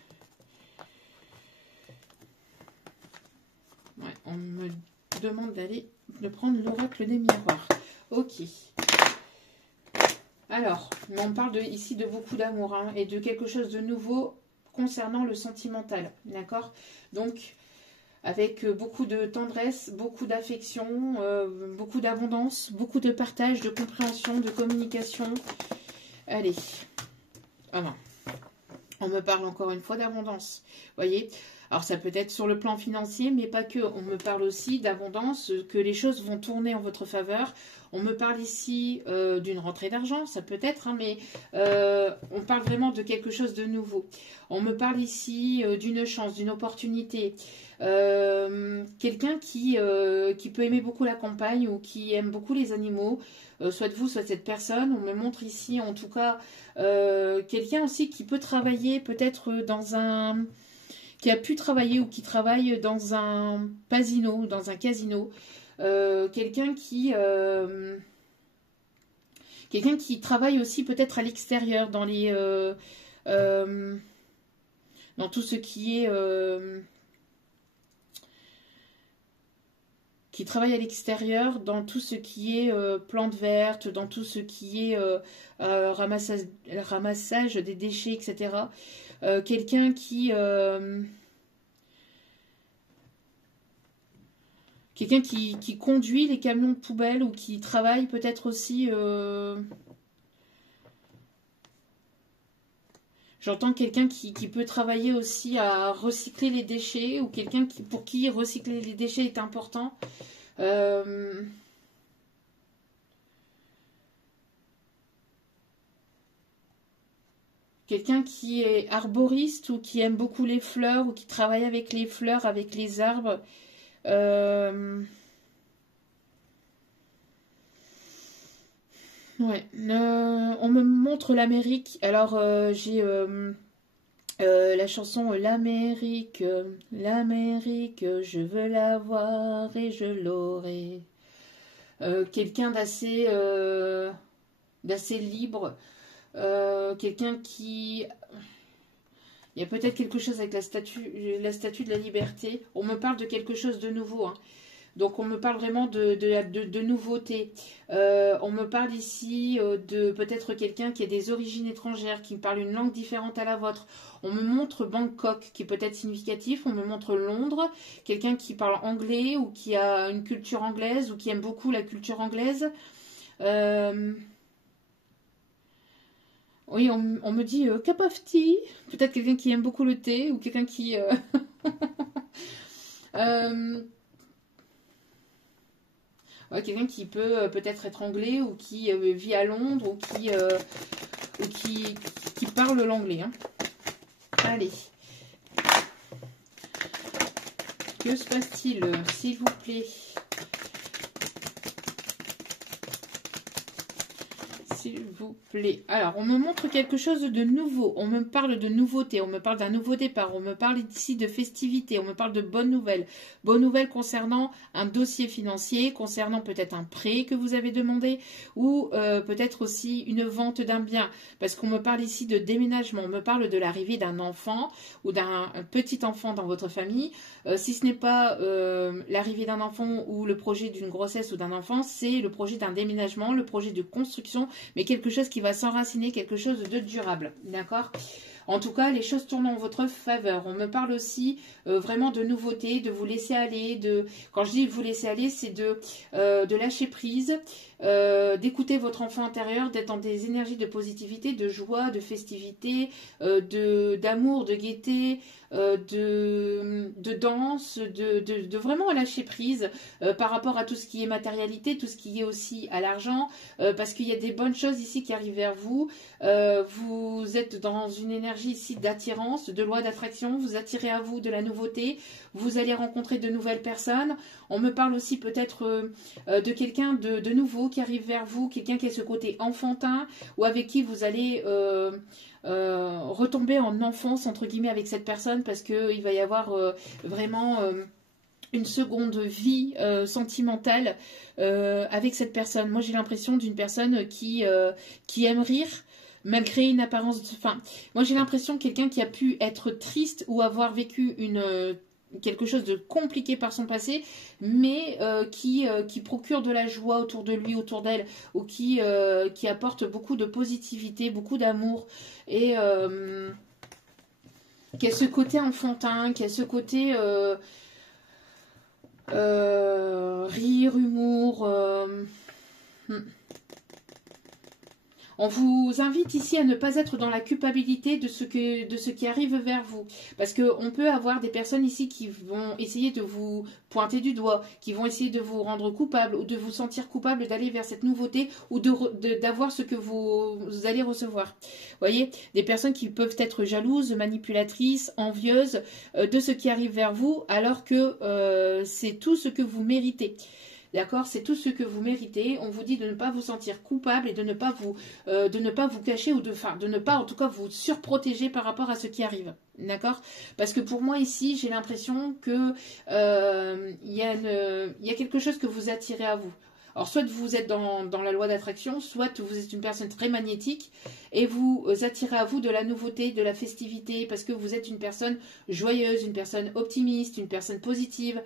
ouais, on me demande de prendre l'oracle des miroirs. Ok. Alors, on parle ici de beaucoup d'amour hein, et de quelque chose de nouveau concernant le sentimental. D'accord? Donc, avec beaucoup de tendresse, beaucoup d'affection, beaucoup d'abondance, beaucoup de partage, de compréhension, de communication. Allez. Ah non. On me parle encore une fois d'abondance. Voyez? Alors, ça peut être sur le plan financier, mais pas que. On me parle aussi d'abondance, que les choses vont tourner en votre faveur. On me parle ici d'une rentrée d'argent, ça peut être, hein, mais on parle vraiment de quelque chose de nouveau. On me parle ici d'une chance, d'une opportunité. Quelqu'un qui peut aimer beaucoup la campagne ou qui aime beaucoup les animaux, soit vous, soit cette personne. On me montre ici, en tout cas, quelqu'un aussi qui peut travailler peut-être dans un... qui a pu travailler ou qui travaille dans un casino, quelqu'un qui travaille aussi peut-être à l'extérieur, dans les dans tout ce qui est qui travaille à l'extérieur, dans tout ce qui est plantes vertes, dans tout ce qui est ramassage des déchets, etc. Quelqu'un qui conduit les camions de poubelle ou qui travaille peut-être aussi... J'entends quelqu'un qui peut travailler aussi à recycler les déchets ou quelqu'un pour qui recycler les déchets est important. Quelqu'un qui est arboriste ou qui aime beaucoup les fleurs ou qui travaille avec les fleurs, avec les arbres. Ouais, on me montre l'Amérique. Alors, j'ai la chanson l'Amérique, je veux la voir et je l'aurai. Quelqu'un d'assez libre. Quelqu'un qui... Il y a peut-être quelque chose avec la statue de la liberté. On me parle de quelque chose de nouveau, hein. Donc, on me parle vraiment de nouveauté. On me parle ici de peut-être quelqu'un qui a des origines étrangères, qui parle une langue différente à la vôtre. On me montre Bangkok, qui peut être significatif. On me montre Londres, quelqu'un qui parle anglais ou qui a une culture anglaise ou qui aime beaucoup la culture anglaise. Oui, on me dit cup of tea. Peut-être quelqu'un qui aime beaucoup le thé ou quelqu'un qui... Ouais, quelqu'un qui peut peut-être être anglais ou qui vit à Londres ou qui parle l'anglais. Hein. Allez. Que se passe-t-il, s'il vous plaît? s'il vous plaît. Alors, on me montre quelque chose de nouveau. On me parle de nouveauté. On me parle d'un nouveau départ. On me parle ici de festivité. On me parle de bonnes nouvelles. Bonnes nouvelles concernant un dossier financier, concernant peut-être un prêt que vous avez demandé ou peut-être aussi une vente d'un bien. Parce qu'on me parle ici de déménagement. On me parle de l'arrivée d'un enfant ou d'un petit enfant dans votre famille. Si ce n'est pas l'arrivée d'un enfant ou le projet d'une grossesse ou d'un enfant, c'est le projet d'un déménagement, le projet de construction, mais quelque chose qui va s'enraciner, quelque chose de durable, d'accord? En tout cas, les choses tournent en votre faveur. On me parle aussi vraiment de nouveautés, de vous laisser aller. Quand je dis vous laisser aller, c'est de lâcher prise, d'écouter votre enfant intérieur, d'être dans des énergies de positivité, de joie, de festivité, d'amour, de gaieté, de danse, de vraiment lâcher prise par rapport à tout ce qui est matérialité, tout ce qui est aussi à l'argent, parce qu'il y a des bonnes choses ici qui arrivent vers vous. Vous êtes dans une énergie ici d'attirance, de loi d'attraction, vous attirez à vous de la nouveauté, vous allez rencontrer de nouvelles personnes. On me parle aussi peut-être de quelqu'un de nouveau qui arrive vers vous, quelqu'un qui a ce côté enfantin ou avec qui vous allez retomber en enfance entre guillemets avec cette personne parce qu'il va y avoir vraiment une seconde vie sentimentale avec cette personne. Moi j'ai l'impression d'une personne qui aime rire malgré une apparence enfin moi j'ai l'impression de quelqu'un qui a pu être triste ou avoir vécu quelque chose de compliqué par son passé, mais qui procure de la joie autour de lui, autour d'elle, ou qui apporte beaucoup de positivité, beaucoup d'amour, et qui a ce côté enfantin, qui a ce côté rire, humour. On vous invite ici à ne pas être dans la culpabilité de ce qui arrive vers vous. Parce qu'on peut avoir des personnes ici qui vont essayer de vous pointer du doigt, qui vont essayer de vous rendre coupable ou de vous sentir coupable d'aller vers cette nouveauté ou d'avoir ce que vous allez recevoir. Vous voyez, des personnes qui peuvent être jalouses, manipulatrices, envieuses de ce qui arrive vers vous alors que c'est tout ce que vous méritez. D'accord, c'est tout ce que vous méritez. On vous dit de ne pas vous sentir coupable et de ne pas vous cacher ou de ne pas en tout cas vous surprotéger par rapport à ce qui arrive. D'accord? Parce que pour moi ici, j'ai l'impression que il y a quelque chose que vous attirez à vous. Alors soit vous êtes dans la loi d'attraction, soit vous êtes une personne très magnétique et vous attirez à vous de la nouveauté, de la festivité, parce que vous êtes une personne joyeuse, une personne optimiste, une personne positive.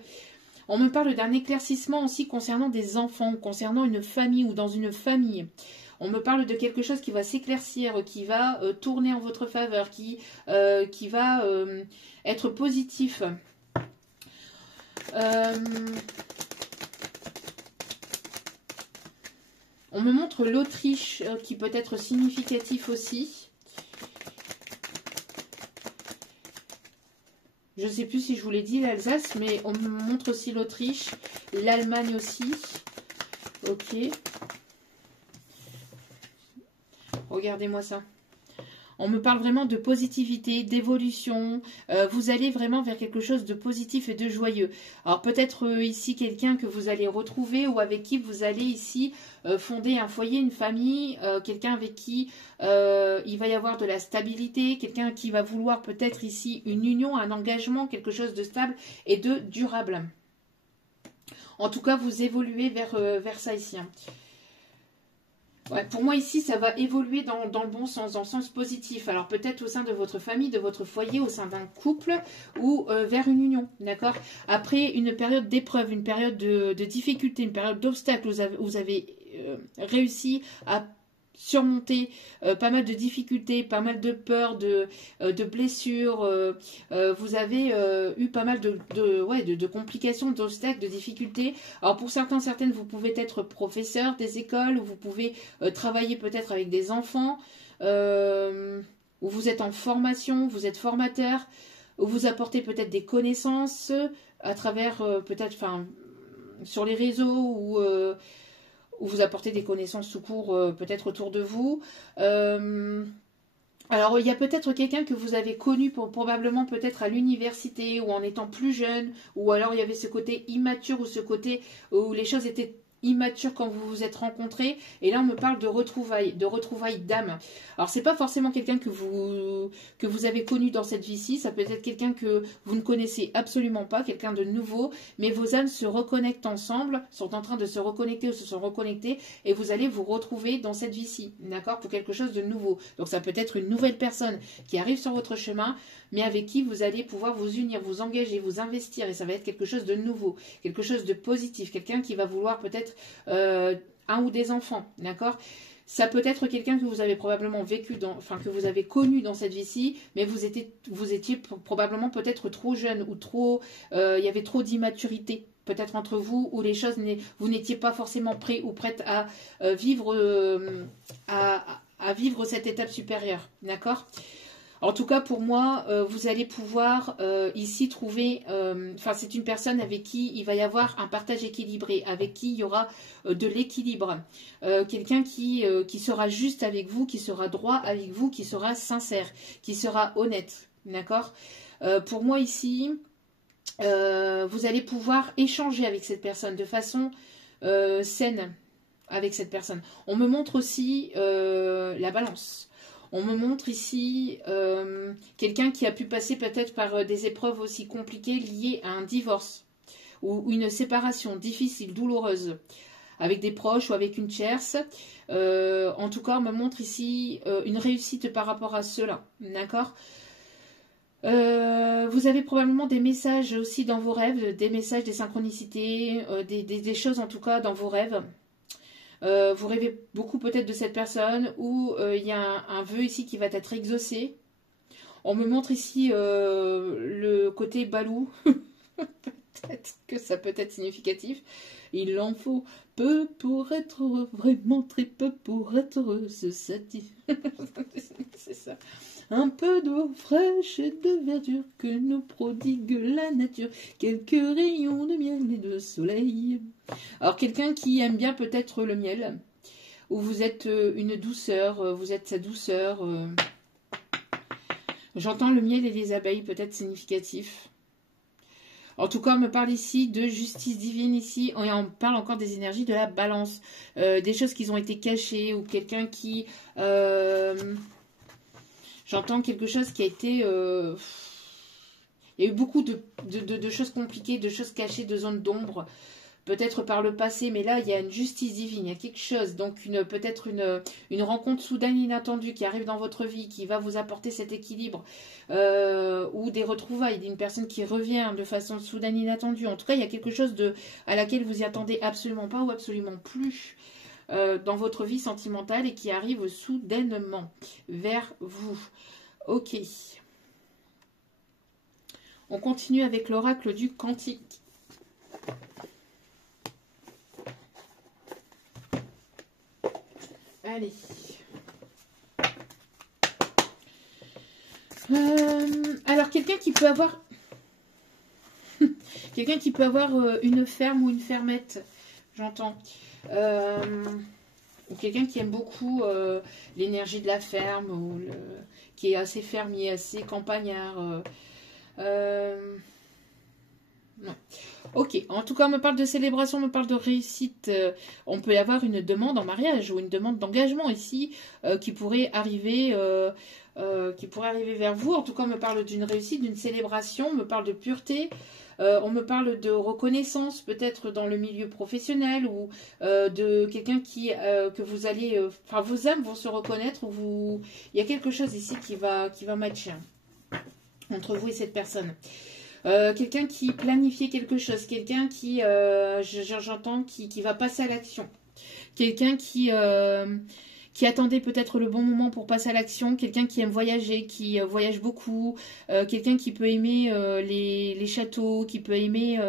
On me parle d'un éclaircissement aussi concernant des enfants, concernant une famille ou dans une famille. On me parle de quelque chose qui va s'éclaircir, qui va tourner en votre faveur, qui va être positif. On me montre l'Autriche qui peut être significatif aussi. Je ne sais plus si je vous l'ai dit, l'Alsace, mais on me montre aussi l'Autriche, l'Allemagne aussi. Ok. Regardez-moi ça. On me parle vraiment de positivité, d'évolution. Vous allez vraiment vers quelque chose de positif et de joyeux. Alors peut-être ici quelqu'un que vous allez retrouver ou avec qui vous allez ici fonder un foyer, une famille. Quelqu'un avec qui il va y avoir de la stabilité. Quelqu'un qui va vouloir peut-être ici une union, un engagement, quelque chose de stable et de durable. En tout cas, vous évoluez vers ça ici. Hein. Ouais, pour moi ici, ça va évoluer dans le bon sens, dans le sens positif. Alors peut-être au sein de votre famille, de votre foyer, au sein d'un couple ou vers une union, d'accord? Après une période d'épreuve, une période de difficulté, une période d'obstacle, vous avez réussi à surmonter pas mal de difficultés, pas mal de peurs, de blessures. Vous avez eu pas mal de complications, d'obstacles, de difficultés. Alors pour certaines, vous pouvez être professeur des écoles, ou vous pouvez travailler peut-être avec des enfants, ou vous êtes en formation, vous êtes formateur, ou vous apportez peut-être des connaissances à travers peut-être, enfin, sur les réseaux ou vous apportez des connaissances tout court peut-être autour de vous. Alors, il y a peut-être quelqu'un que vous avez connu probablement peut-être à l'université ou en étant plus jeune, ou alors il y avait ce côté immature ou ce côté où les choses étaient immature quand vous vous êtes rencontrés. Et là, on me parle de retrouvailles d'âme. Alors, c'est pas forcément quelqu'un que vous avez connu dans cette vie-ci. Ça peut être quelqu'un que vous ne connaissez absolument pas, quelqu'un de nouveau. Mais vos âmes se reconnectent ensemble, sont en train de se reconnecter ou se sont reconnectés. Et vous allez vous retrouver dans cette vie-ci, d'accord, pour quelque chose de nouveau. Donc, ça peut être une nouvelle personne qui arrive sur votre chemin, mais avec qui vous allez pouvoir vous unir, vous engager, vous investir. Et ça va être quelque chose de nouveau, quelque chose de positif. Quelqu'un qui va vouloir peut-être un ou des enfants, d'accord. Ça peut être quelqu'un que vous avez probablement que vous avez connu dans cette vie-ci, mais vous étiez probablement peut-être trop jeune ou trop, il y avait trop d'immaturité peut-être entre vous, ou les choses, vous n'étiez pas forcément prêt ou prête à vivre cette étape supérieure, d'accord. En tout cas, pour moi, vous allez pouvoir ici trouver, c'est une personne avec qui il va y avoir un partage équilibré, avec qui il y aura de l'équilibre. Quelqu'un qui sera juste avec vous, qui sera droit avec vous, qui sera sincère, qui sera honnête. D'accord. Pour moi ici, vous allez pouvoir échanger avec cette personne de façon saine avec cette personne. On me montre aussi la balance. On me montre ici quelqu'un qui a pu passer peut-être par des épreuves aussi compliquées liées à un divorce ou une séparation difficile, douloureuse, avec des proches ou avec une tierce. En tout cas, on me montre ici une réussite par rapport à cela. D'accord. Vous avez probablement des messages aussi dans vos rêves, des messages, des synchronicités, des choses en tout cas dans vos rêves. Vous rêvez beaucoup peut-être de cette personne, ou il y a un vœu ici qui va être exaucé. On me montre ici le côté balou. Peut-être que ça peut être significatif. Il en faut peu pour être heureux, vraiment très peu pour être heureux, c'est ça. Un peu d'eau fraîche et de verdure que nous prodigue la nature, quelques rayons de miel et de soleil. Alors quelqu'un qui aime bien peut-être le miel, ou vous êtes une douceur, vous êtes sa douceur. J'entends le miel et les abeilles, peut-être significatif. En tout cas, on me parle ici de justice divine ici, et on parle encore des énergies de la balance, des choses qui ont été cachées, ou quelqu'un qui... J'entends quelque chose qui a été... Il y a eu beaucoup de choses compliquées, de choses cachées, de zones d'ombre, peut-être par le passé, mais là, il y a une justice divine, il y a quelque chose, donc peut-être une rencontre soudaine inattendue qui arrive dans votre vie, qui va vous apporter cet équilibre, ou des retrouvailles d'une personne qui revient de façon soudaine inattendue. En tout cas, il y a quelque chose à laquelle vous y attendez absolument pas ou absolument plus dans votre vie sentimentale et qui arrive soudainement vers vous. Ok. On continue avec l'oracle du Cantique. Allez. Alors, quelqu'un qui peut avoir... quelqu'un qui peut avoir une ferme ou une fermette, j'entends. Ou quelqu'un qui aime beaucoup l'énergie de la ferme, ou qui est assez fermier, assez campagnard. Non. Ok, en tout cas, on me parle de célébration, on me parle de réussite. On peut y avoir une demande en mariage ou une demande d'engagement ici qui pourrait arriver vers vous. En tout cas, on me parle d'une réussite, d'une célébration, on me parle de pureté. On me parle de reconnaissance, peut-être dans le milieu professionnel, ou de quelqu'un que vous allez... vos âmes vont se reconnaître, ou il y a quelque chose ici qui va matcher entre vous et cette personne. Quelqu'un qui planifiait quelque chose, quelqu'un qui, j'entends, qui va passer à l'action. Quelqu'un qui attendait peut-être le bon moment pour passer à l'action, quelqu'un qui aime voyager, qui voyage beaucoup, quelqu'un qui peut aimer les châteaux, qui peut aimer...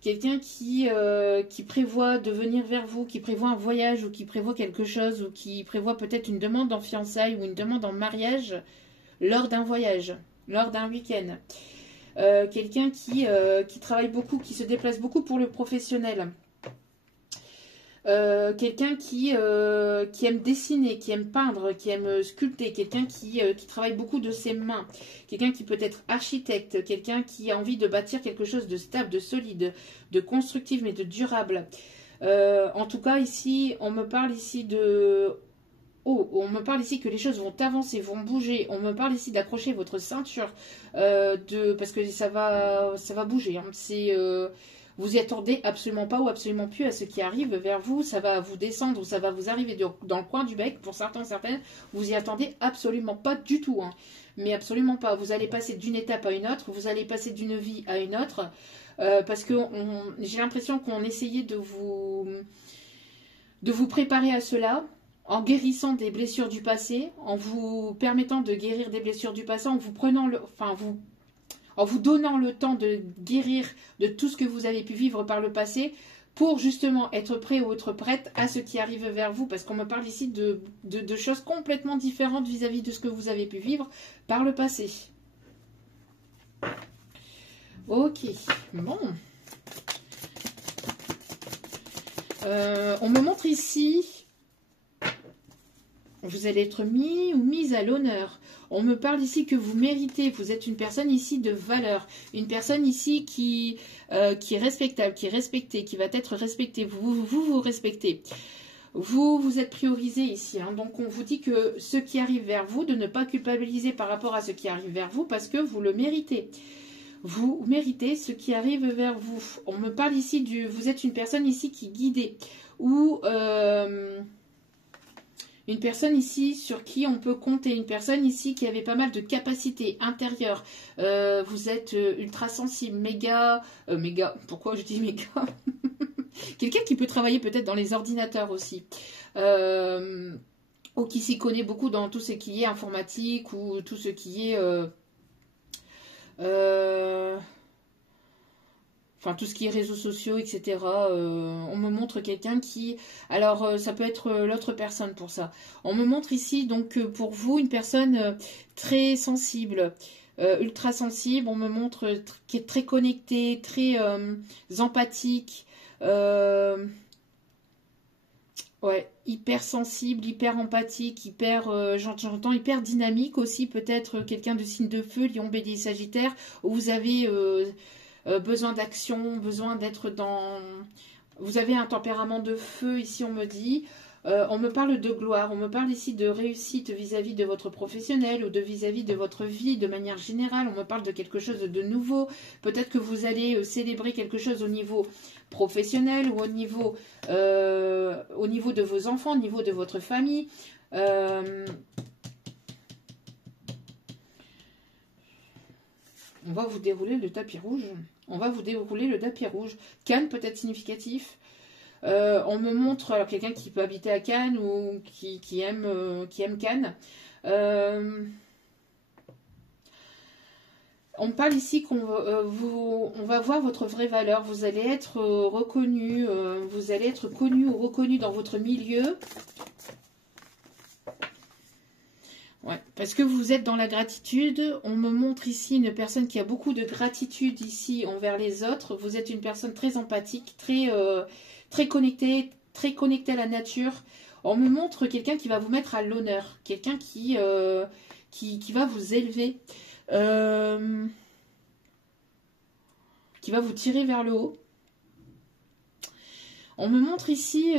quelqu'un qui prévoit de venir vers vous, qui prévoit un voyage, ou qui prévoit quelque chose, ou qui prévoit peut-être une demande en fiançailles ou une demande en mariage lors d'un voyage, lors d'un week-end. Quelqu'un qui travaille beaucoup, qui se déplace beaucoup pour le professionnel. quelqu'un qui aime dessiner, qui aime peindre, qui aime sculpter, quelqu'un qui travaille beaucoup de ses mains, quelqu'un qui peut être architecte, quelqu'un qui a envie de bâtir quelque chose de stable, de solide, de constructif, mais de durable. En tout cas, ici, on me parle ici de... Oh, on me parle ici que les choses vont avancer, vont bouger. On me parle ici d'accrocher votre ceinture, parce que ça va bouger. Hein. Vous y attendez absolument pas ou absolument plus à ce qui arrive vers vous. Ça va vous descendre ou ça va vous arriver dans le coin du bec. Pour certains, certaines, vous y attendez absolument pas du tout. Hein. Mais absolument pas. Vous allez passer d'une étape à une autre. Vous allez passer d'une vie à une autre. Parce que j'ai l'impression qu'on essayait de vous préparer à cela. En guérissant des blessures du passé, en vous permettant de guérir des blessures du passé, en vous donnant le temps de guérir de tout ce que vous avez pu vivre par le passé, pour justement être prêt ou être prête à ce qui arrive vers vous, parce qu'on me parle ici de choses complètement différentes vis-à-vis de ce que vous avez pu vivre par le passé. Ok, bon. On me montre ici... Vous allez être mis ou mise à l'honneur. On me parle ici que vous méritez. Vous êtes une personne ici de valeur. Une personne ici qui est respectable, qui est respectée, qui va être respectée. Vous respectez. Vous êtes priorisé ici. Hein. Donc, on vous dit que ce qui arrive vers vous, de ne pas culpabiliser par rapport à ce qui arrive vers vous parce que vous le méritez. Vous méritez ce qui arrive vers vous. On me parle ici vous êtes une personne ici qui est guidée. Ou... une personne ici sur qui on peut compter, une personne ici qui avait pas mal de capacités intérieures. Vous êtes ultra sensible, méga, pourquoi je dis méga? Quelqu'un qui peut travailler peut-être dans les ordinateurs aussi. Ou qui s'y connaît beaucoup dans tout ce qui est informatique ou tout ce qui est... Enfin, tout ce qui est réseaux sociaux, etc. On me montre quelqu'un qui... Alors, ça peut être l'autre personne pour ça. On me montre ici, donc, pour vous, une personne très sensible, ultra sensible. On me montre qui est très connectée, très empathique. Ouais, hyper sensible, hyper empathique, hyper... j'entends hyper dynamique aussi. Peut-être quelqu'un de signe de feu, Lion, Bélier, Sagittaire, où vous avez... besoin d'action, besoin d'être dans... Vous avez un tempérament de feu, ici on me dit. On me parle de gloire, on me parle ici de réussite vis-à-vis de votre professionnel ou de vis-à-vis de votre vie de manière générale. On me parle de quelque chose de nouveau. Peut-être que vous allez célébrer quelque chose au niveau professionnel ou au niveau de vos enfants, au niveau de votre famille. On va vous dérouler le tapis rouge. On va vous dérouler le tapis rouge. Cannes peut être significatif. On me montre quelqu'un qui peut habiter à Cannes ou qui aime Cannes. On parle ici qu'on on va voir votre vraie valeur. Vous allez être reconnu, vous allez être connu ou reconnu dans votre milieu. Ouais, parce que vous êtes dans la gratitude. On me montre ici une personne qui a beaucoup de gratitude ici envers les autres. Vous êtes une personne très empathique, très connectée à la nature. On me montre quelqu'un qui va vous mettre à l'honneur, quelqu'un qui va vous élever, qui va vous tirer vers le haut. On me montre ici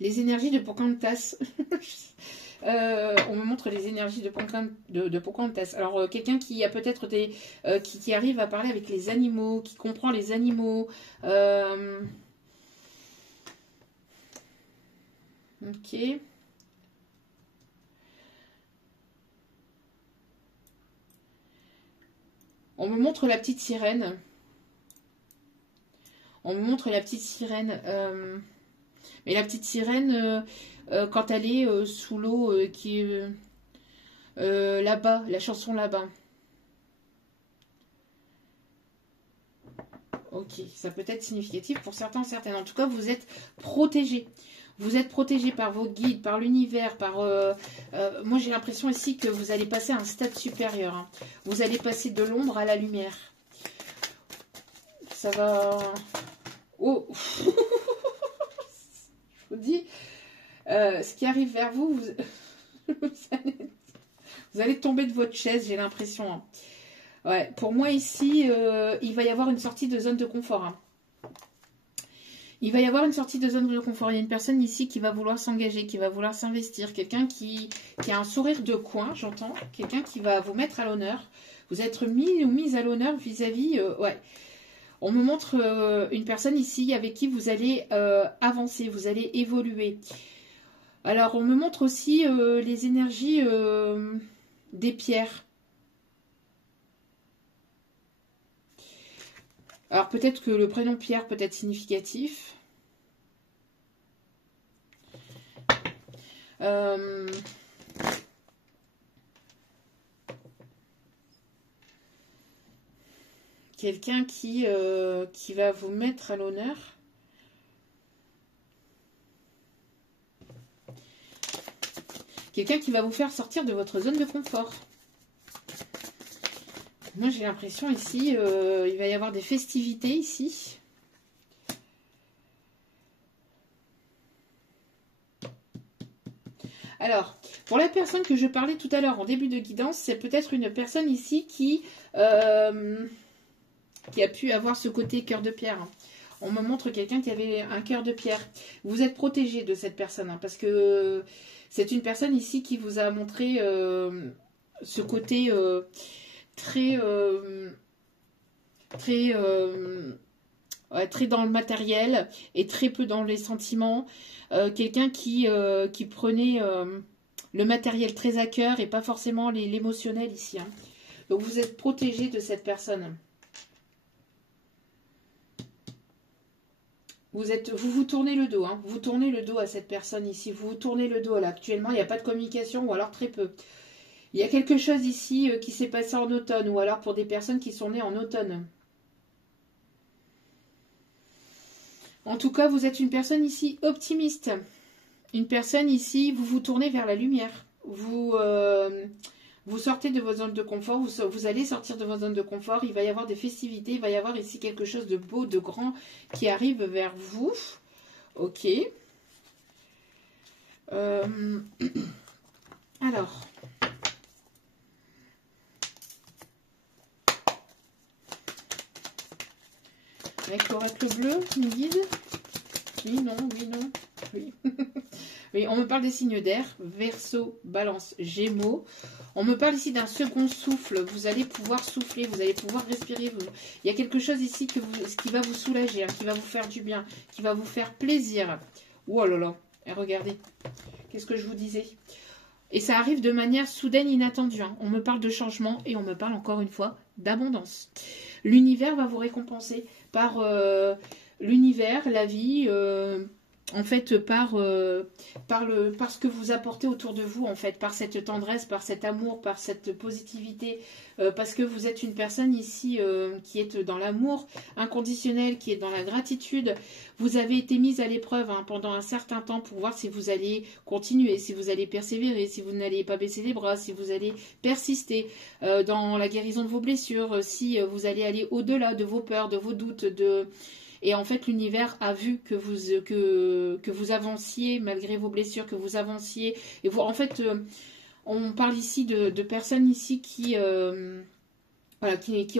les énergies de Pocahontas. On me montre les énergies de Pocahontas. Alors, quelqu'un qui a peut-être qui arrive à parler avec les animaux, qui comprend les animaux. Ok. On me montre la petite sirène. On me montre la petite sirène. Mais la petite sirène, quand elle est sous l'eau, qui est là-bas, la chanson là-bas. Ok, ça peut être significatif pour certains, certaines. En tout cas, vous êtes protégés. Vous êtes protégés par vos guides, par l'univers, par... moi, j'ai l'impression ici que vous allez passer à un stade supérieur. Hein. Vous allez passer de l'ombre à la lumière. Ça va... Oh. dis, ce qui arrive vers vous, vous allez tomber de votre chaise, j'ai l'impression. Hein. Ouais, pour moi ici, il va y avoir une sortie de zone de confort. Hein. Il va y avoir une sortie de zone de confort. Il y a une personne ici qui va vouloir s'engager, qui va vouloir s'investir. Quelqu'un qui a un sourire de coin, j'entends. Quelqu'un qui va vous mettre à l'honneur. Vous êtes mis ou mise à l'honneur vis-à-vis... ouais. On me montre une personne ici avec qui vous allez avancer, vous allez évoluer. Alors, on me montre aussi les énergies des pierres. Alors, peut-être que le prénom Pierre peut être significatif. Quelqu'un qui va vous mettre à l'honneur. Quelqu'un qui va vous faire sortir de votre zone de confort. Moi, j'ai l'impression ici, il va y avoir des festivités ici. Alors, pour la personne que je parlais tout à l'heure en début de guidance, c'est peut-être une personne ici qui a pu avoir ce côté cœur de pierre. On me montre quelqu'un qui avait un cœur de pierre. Vous êtes protégé de cette personne, hein, parce que c'est une personne ici qui vous a montré ce côté très dans le matériel et très peu dans les sentiments. Quelqu'un qui prenait le matériel très à cœur et pas forcément l'émotionnel ici. Hein. Donc vous êtes protégé de cette personne. Vous tournez le dos, hein. Vous tournez le dos à cette personne ici. Vous tournez le dos là. Actuellement, il n'y a pas de communication ou alors très peu. Il y a quelque chose ici qui s'est passé en automne ou alors pour des personnes qui sont nées en automne. En tout cas, vous êtes une personne ici optimiste. Une personne ici, vous vous tournez vers la lumière. Vous sortez de votre zone de confort, vous allez sortir de votre zone de confort. Il va y avoir des festivités, il va y avoir ici quelque chose de beau, de grand qui arrive vers vous. Ok. Alors... avec l'oracle bleu qui me guide. Oui, non, oui, non. Oui. Oui, on me parle des signes d'air. Verseau, Balance, Gémeaux. On me parle ici d'un second souffle. Vous allez pouvoir souffler, vous allez pouvoir respirer. Il y a quelque chose ici qui va vous soulager, hein, qui va vous faire du bien, qui va vous faire plaisir. Oh là là. Et regardez. Qu'est-ce que je vous disais? Et ça arrive de manière soudaine, inattendue. Hein. On me parle de changement et on me parle encore une fois d'abondance. L'univers va vous récompenser par l'univers, la vie, en fait, par ce que vous apportez autour de vous, en fait, par cette tendresse, par cet amour, par cette positivité, parce que vous êtes une personne ici qui est dans l'amour inconditionnel, qui est dans la gratitude. Vous avez été mise à l'épreuve hein, pendant un certain temps pour voir si vous allez continuer, si vous allez persévérer, si vous n'allez pas baisser les bras, si vous allez persister dans la guérison de vos blessures, si vous allez aller au-delà de vos peurs, de vos doutes, Et en fait, l'univers a vu que vous avanciez malgré vos blessures, que vous avanciez. Et vous, en fait, on parle ici de personnes ici qui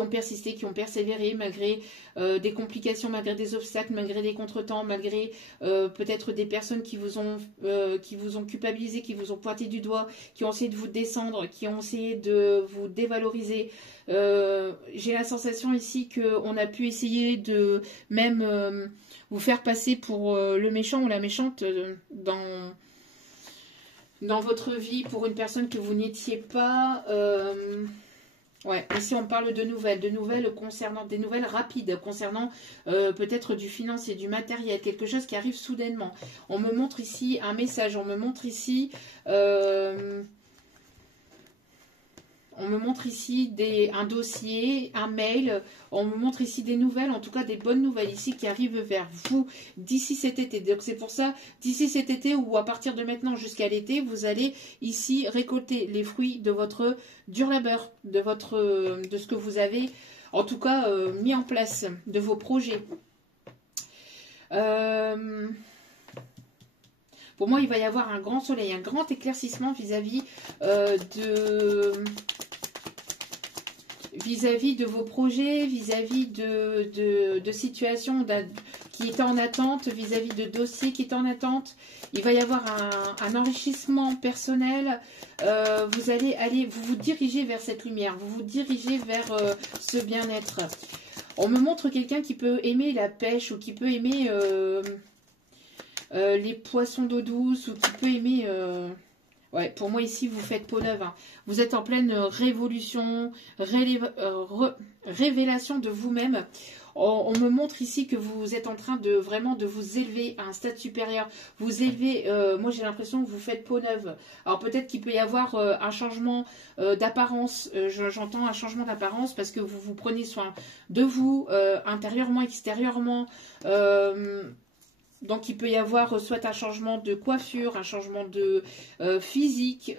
ont persisté, qui ont persévéré malgré des complications, malgré des obstacles, malgré des contretemps, malgré peut-être des personnes qui vous ont culpabilisé, qui vous ont pointé du doigt, qui ont essayé de vous descendre, qui ont essayé de vous dévaloriser. J'ai la sensation ici qu'on a pu essayer de même vous faire passer pour le méchant ou la méchante dans votre vie, pour une personne que vous n'étiez pas... Ouais, ici on parle de nouvelles concernant des nouvelles rapides, concernant peut-être du financier, du matériel, quelque chose qui arrive soudainement. On me montre ici un message, on me montre ici un dossier, un mail, on me montre ici des nouvelles, en tout cas des bonnes nouvelles ici qui arrivent vers vous d'ici cet été. Donc c'est pour ça, d'ici cet été ou à partir de maintenant jusqu'à l'été, vous allez ici récolter les fruits de votre dur labeur, de ce que vous avez en tout cas mis en place, de vos projets. Pour moi, il va y avoir un grand soleil, un grand éclaircissement vis-à-vis de vos projets, vis-à-vis de situations qui étaient en attente, vis-à-vis de dossiers qui étaient en attente. Il va y avoir un enrichissement personnel. Vous allez vous diriger vers cette lumière, vous vous dirigez vers ce bien-être. On me montre quelqu'un qui peut aimer la pêche ou qui peut aimer les poissons d'eau douce ou qui peut aimer... Ouais, pour moi ici, vous faites peau neuve. Hein. Vous êtes en pleine révolution, révélation de vous-même. On me montre ici que vous êtes en train de vraiment de vous élever à un stade supérieur. Vous élevez, moi j'ai l'impression que vous faites peau neuve. Alors peut-être qu'il peut y avoir un changement d'apparence. J'entends un changement d'apparence parce que vous prenez soin de vous, intérieurement, extérieurement. Donc il peut y avoir soit un changement de coiffure, un changement de physique,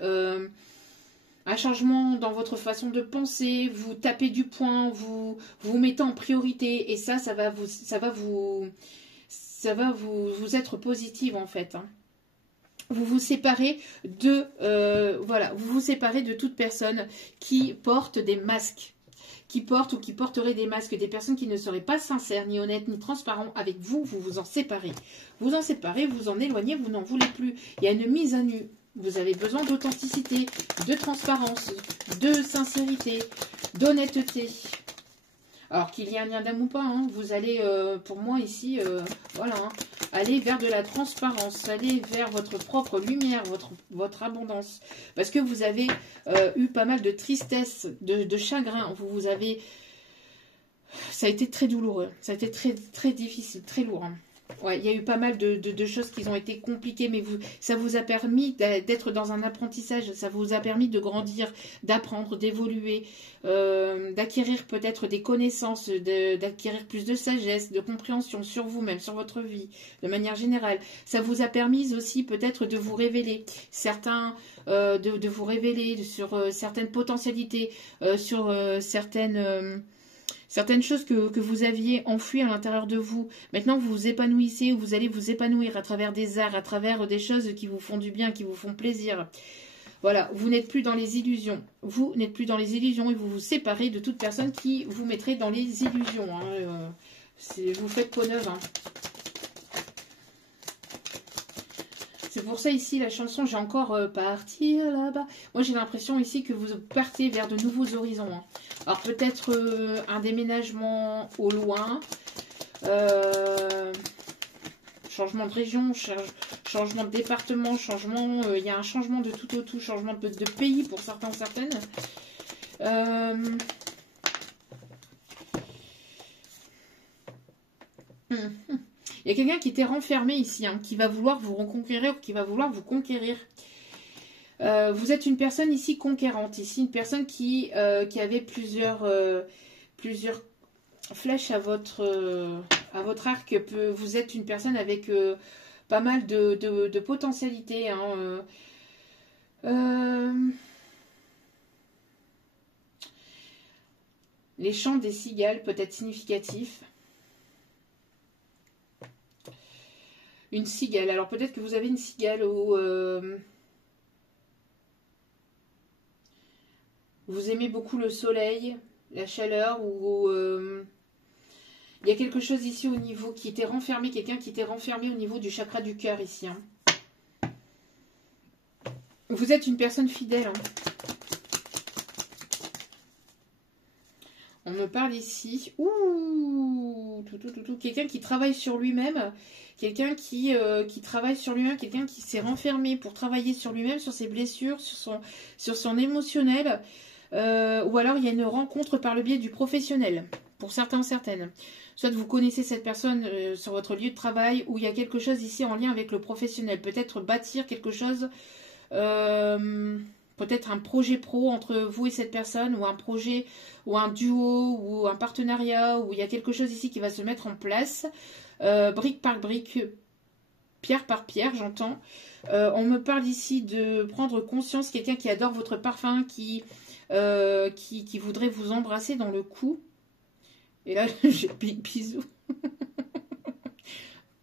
un changement dans votre façon de penser, vous tapez du poing, vous mettez en priorité et ça va vous être positive en fait. Hein. Vous vous séparez de voilà, vous vous séparez de toute personne qui porte des masques. Qui portent ou qui porteraient des masques, des personnes qui ne seraient pas sincères, ni honnêtes, ni transparents avec vous, vous vous en séparez. Vous en séparez, vous en éloignez, vous n'en voulez plus. Il y a une mise à nu. Vous avez besoin d'authenticité, de transparence, de sincérité, d'honnêteté. Alors qu'il y ait un lien d'âme ou pas, hein, vous allez, pour moi ici, voilà, hein, aller vers de la transparence, aller vers votre propre lumière, votre abondance. Parce que vous avez eu pas mal de tristesse, de chagrin. Vous avez... Ça a été très douloureux, ça a été très, très difficile, très lourd. Hein. Ouais, il y a eu pas mal de choses qui ont été compliquées, mais ça vous a permis d'être dans un apprentissage, ça vous a permis de grandir, d'apprendre, d'évoluer, d'acquérir peut-être des connaissances, d'acquérir plus de sagesse, de compréhension sur vous-même, sur votre vie, de manière générale. Ça vous a permis aussi peut-être de vous révéler, de vous révéler sur certaines potentialités, sur certaines choses que vous aviez enfouies à l'intérieur de vous. Maintenant, vous vous épanouissez, vous allez vous épanouir à travers des arts, à travers des choses qui vous font du bien, qui vous font plaisir. Voilà, vous n'êtes plus dans les illusions. Vous n'êtes plus dans les illusions et vous vous séparez de toute personne qui vous mettrait dans les illusions. Hein. Vous faites peau neuve. Hein. C'est pour ça ici, la chanson, j'ai encore partir là-bas. Moi, j'ai l'impression ici que vous partez vers de nouveaux horizons. Hein. Alors, peut-être un déménagement au loin. Changement de région, changement de département, il y a un changement de tout au tout, changement de pays pour certains, certaines. Il y a quelqu'un qui était renfermé ici, hein, qui va vouloir vous reconquérir, qui va vouloir vous conquérir. Vous êtes une personne ici conquérante, ici une personne qui avait plusieurs flèches à votre arc. Vous êtes une personne avec pas mal de potentialités. Hein, les chants des cigales peut être significatifs. Une cigale. Alors peut-être que vous avez une cigale où vous aimez beaucoup le soleil, la chaleur, ou il y a quelque chose ici au niveau qui était renfermé, quelqu'un qui était renfermé au niveau du chakra du cœur ici. Hein. Vous êtes une personne fidèle. Hein. On me parle ici. Ouh, quelqu'un qui travaille sur lui-même. Quelqu'un qui travaille sur lui-même. Quelqu'un qui s'est renfermé pour travailler sur lui-même, sur ses blessures, sur son émotionnel. Ou alors il y a une rencontre par le biais du professionnel. Pour certains, certaines. Soit vous connaissez cette personne sur votre lieu de travail. Ou il y a quelque chose ici en lien avec le professionnel. Peut-être bâtir quelque chose... peut-être un projet pro entre vous et cette personne, ou un projet, ou un duo, ou un partenariat, où il y a quelque chose ici qui va se mettre en place, brique par brique, pierre par pierre, j'entends. On me parle ici de prendre conscience, quelqu'un qui adore votre parfum, qui voudrait vous embrasser dans le cou. Et là, j'ai big bisous.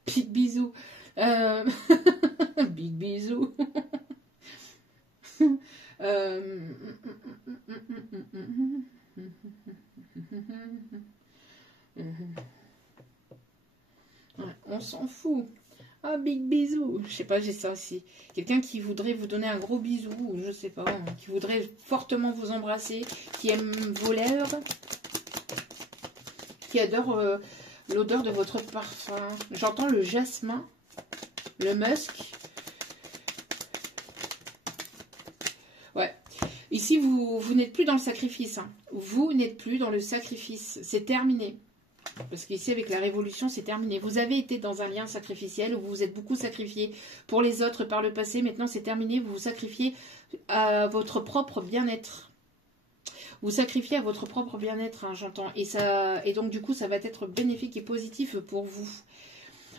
Big bisous. Big big bisou. Je sais pas, j'ai ça aussi. Quelqu'un qui voudrait vous donner un gros bisou, ou je sais pas, hein, qui voudrait fortement vous embrasser, qui aime vos lèvres, qui adore l'odeur de votre parfum. J'entends le jasmin, le musk. Ouais. Ici, vous n'êtes plus dans le sacrifice. Hein. Vous n'êtes plus dans le sacrifice. C'est terminé. Parce qu'ici, avec la révolution, c'est terminé. Vous avez été dans un lien sacrificiel où vous vous êtes beaucoup sacrifié pour les autres par le passé. Maintenant, c'est terminé. Vous vous sacrifiez à votre propre bien-être. Vous sacrifiez à votre propre bien-être, hein, j'entends. Et donc, du coup, ça va être bénéfique et positif pour vous.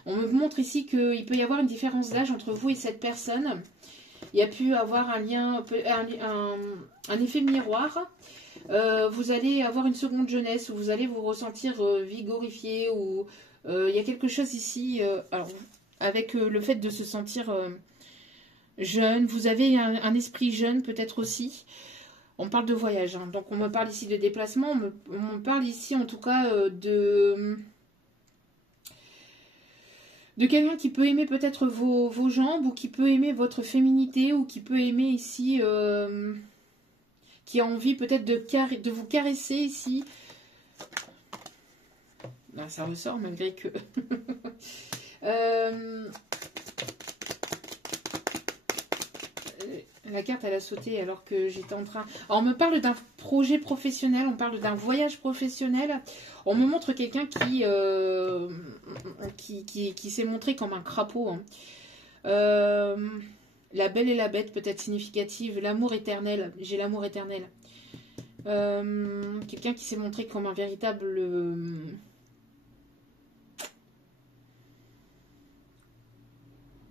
On me montre ici qu'il peut y avoir une différence d'âge entre vous et cette personne. Il y a pu avoir un lien, un effet miroir. Vous allez avoir une seconde jeunesse où vous allez vous ressentir vigorifié ou il y a quelque chose ici alors, avec le fait de se sentir jeune. Vous avez un esprit jeune peut-être aussi. On parle de voyage, hein. Donc on me parle ici de déplacement. On me parle ici en tout cas de quelqu'un qui peut aimer peut-être vos jambes ou qui peut aimer votre féminité ou qui peut aimer ici... qui a envie peut-être de vous caresser ici. Là, ça ressort malgré que... La carte, elle a sauté alors que j'étais en train... Alors, on me parle d'un projet professionnel, on parle d'un voyage professionnel. On me montre quelqu'un qui s'est montré comme un crapaud. Hein. La belle et la bête, peut-être significative. L'amour éternel. J'ai l'amour éternel. Quelqu'un qui s'est montré comme un véritable...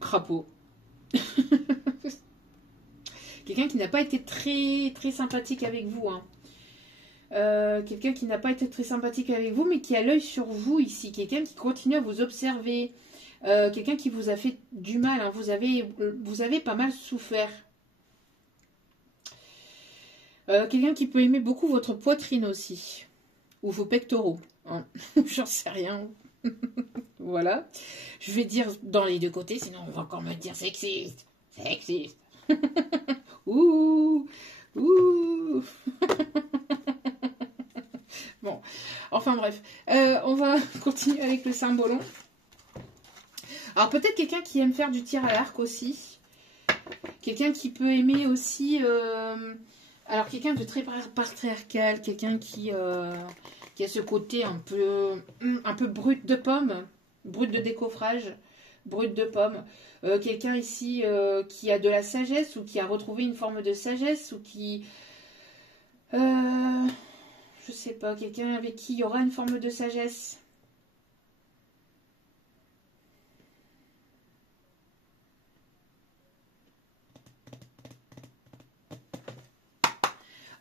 crapaud. Quelqu'un qui n'a pas été très, très sympathique avec vous. Hein. Quelqu'un qui n'a pas été très sympathique avec vous, mais qui a l'œil sur vous ici. Quelqu'un qui continue à vous observer. Quelqu'un qui vous a fait du mal. Hein. Vous avez pas mal souffert. Quelqu'un qui peut aimer beaucoup votre poitrine aussi. Ou vos pectoraux. Hein. J'en sais rien. Voilà. Je vais dire dans les deux côtés, sinon on va encore me dire sexiste. Sexiste. Ouh. Ouh. Bon. Enfin bref. On va continuer avec le symbolon. Alors peut-être quelqu'un qui aime faire du tir à l'arc aussi. Quelqu'un qui peut aimer aussi... alors quelqu'un de très patriarcal. Quelqu'un qui a ce côté un peu brut de pomme. Brut de décoffrage. Brut de pomme. Quelqu'un ici qui a de la sagesse ou qui a retrouvé une forme de sagesse ou qui... je sais pas. Quelqu'un avec qui il y aura une forme de sagesse.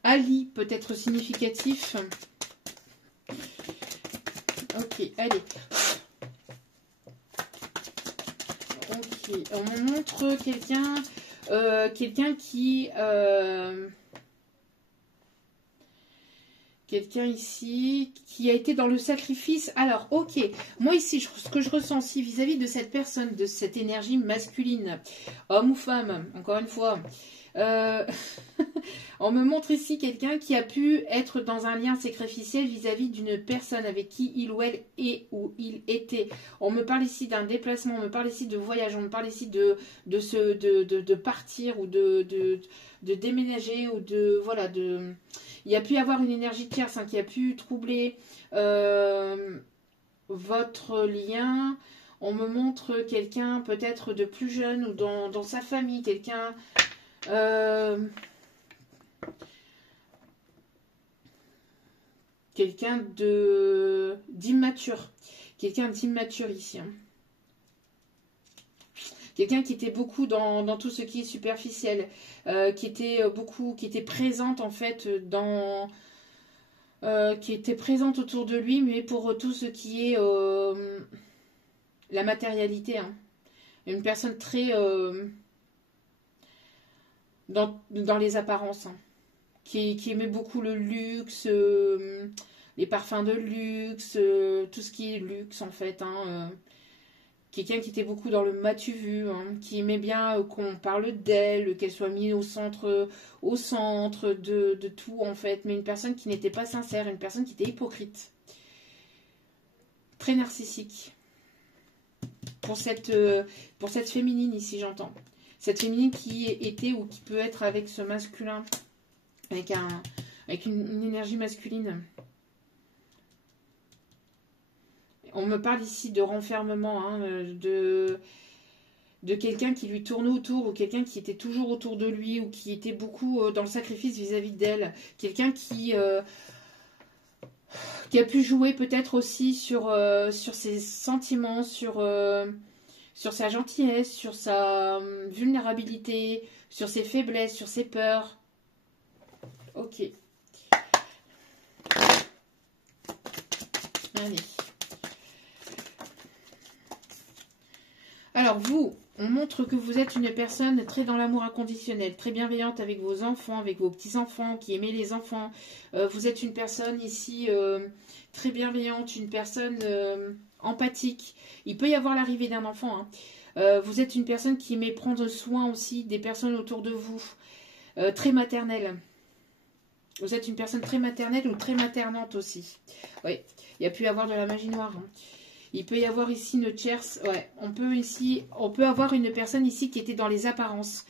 Ali peut être significatif. Ok, allez. Ok, on me montre quelqu'un qui... quelqu'un ici qui a été dans le sacrifice. Alors, ok. Moi ici, ce que je ressens aussi vis-à-vis de cette personne, de cette énergie masculine, homme ou femme, encore une fois... on me montre ici quelqu'un qui a pu être dans un lien sacrificiel vis-à-vis d'une personne avec qui il ou elle est ou il était. On me parle ici d'un déplacement, on me parle ici de voyage, on me parle ici de partir ou de déménager ou de... Voilà, il y a pu y avoir une énergie tierce qui a pu troubler votre lien. On me montre quelqu'un peut-être de plus jeune ou dans sa famille, quelqu'un... quelqu'un d'immature. Quelqu'un d'immature ici. Hein. Quelqu'un qui était beaucoup dans tout ce qui est superficiel. Qui était présente en fait qui était présente autour de lui, mais pour tout ce qui est la matérialité. Hein. Une personne très... dans les apparences. Hein. Qui aimait beaucoup le luxe, les parfums de luxe, tout ce qui est luxe en fait. Hein, Quelqu'un qui était beaucoup dans le m'as-tu vu, hein, qui aimait bien qu'on parle d'elle, qu'elle soit mise au centre de tout en fait, mais une personne qui n'était pas sincère, une personne qui était hypocrite, très narcissique. Pour cette féminine ici, j'entends. Cette féminine qui était ou qui peut être avec ce masculin, avec une énergie masculine. On me parle ici de renfermement, hein, de quelqu'un qui lui tournait autour, ou quelqu'un qui était toujours autour de lui, ou qui était beaucoup dans le sacrifice vis-à-vis d'elle. Quelqu'un qui a pu jouer peut-être aussi sur ses sentiments, sur sa gentillesse, sur sa vulnérabilité, sur ses faiblesses, sur ses peurs. Ok. Allez. Alors vous, on montre que vous êtes une personne très dans l'amour inconditionnel, très bienveillante avec vos enfants, avec vos petits-enfants, qui aimez les enfants. Vous êtes une personne ici très bienveillante, une personne empathique. Il peut y avoir l'arrivée d'un enfant. Hein. Vous êtes une personne qui aimait prendre soin aussi des personnes autour de vous, très maternelle. Vous êtes une personne très maternelle ou très maternante aussi. Oui, il y a pu y avoir de la magie noire. Hein. Il peut y avoir ici une tierce. Ouais, on peut avoir une personne ici qui était dans les apparences,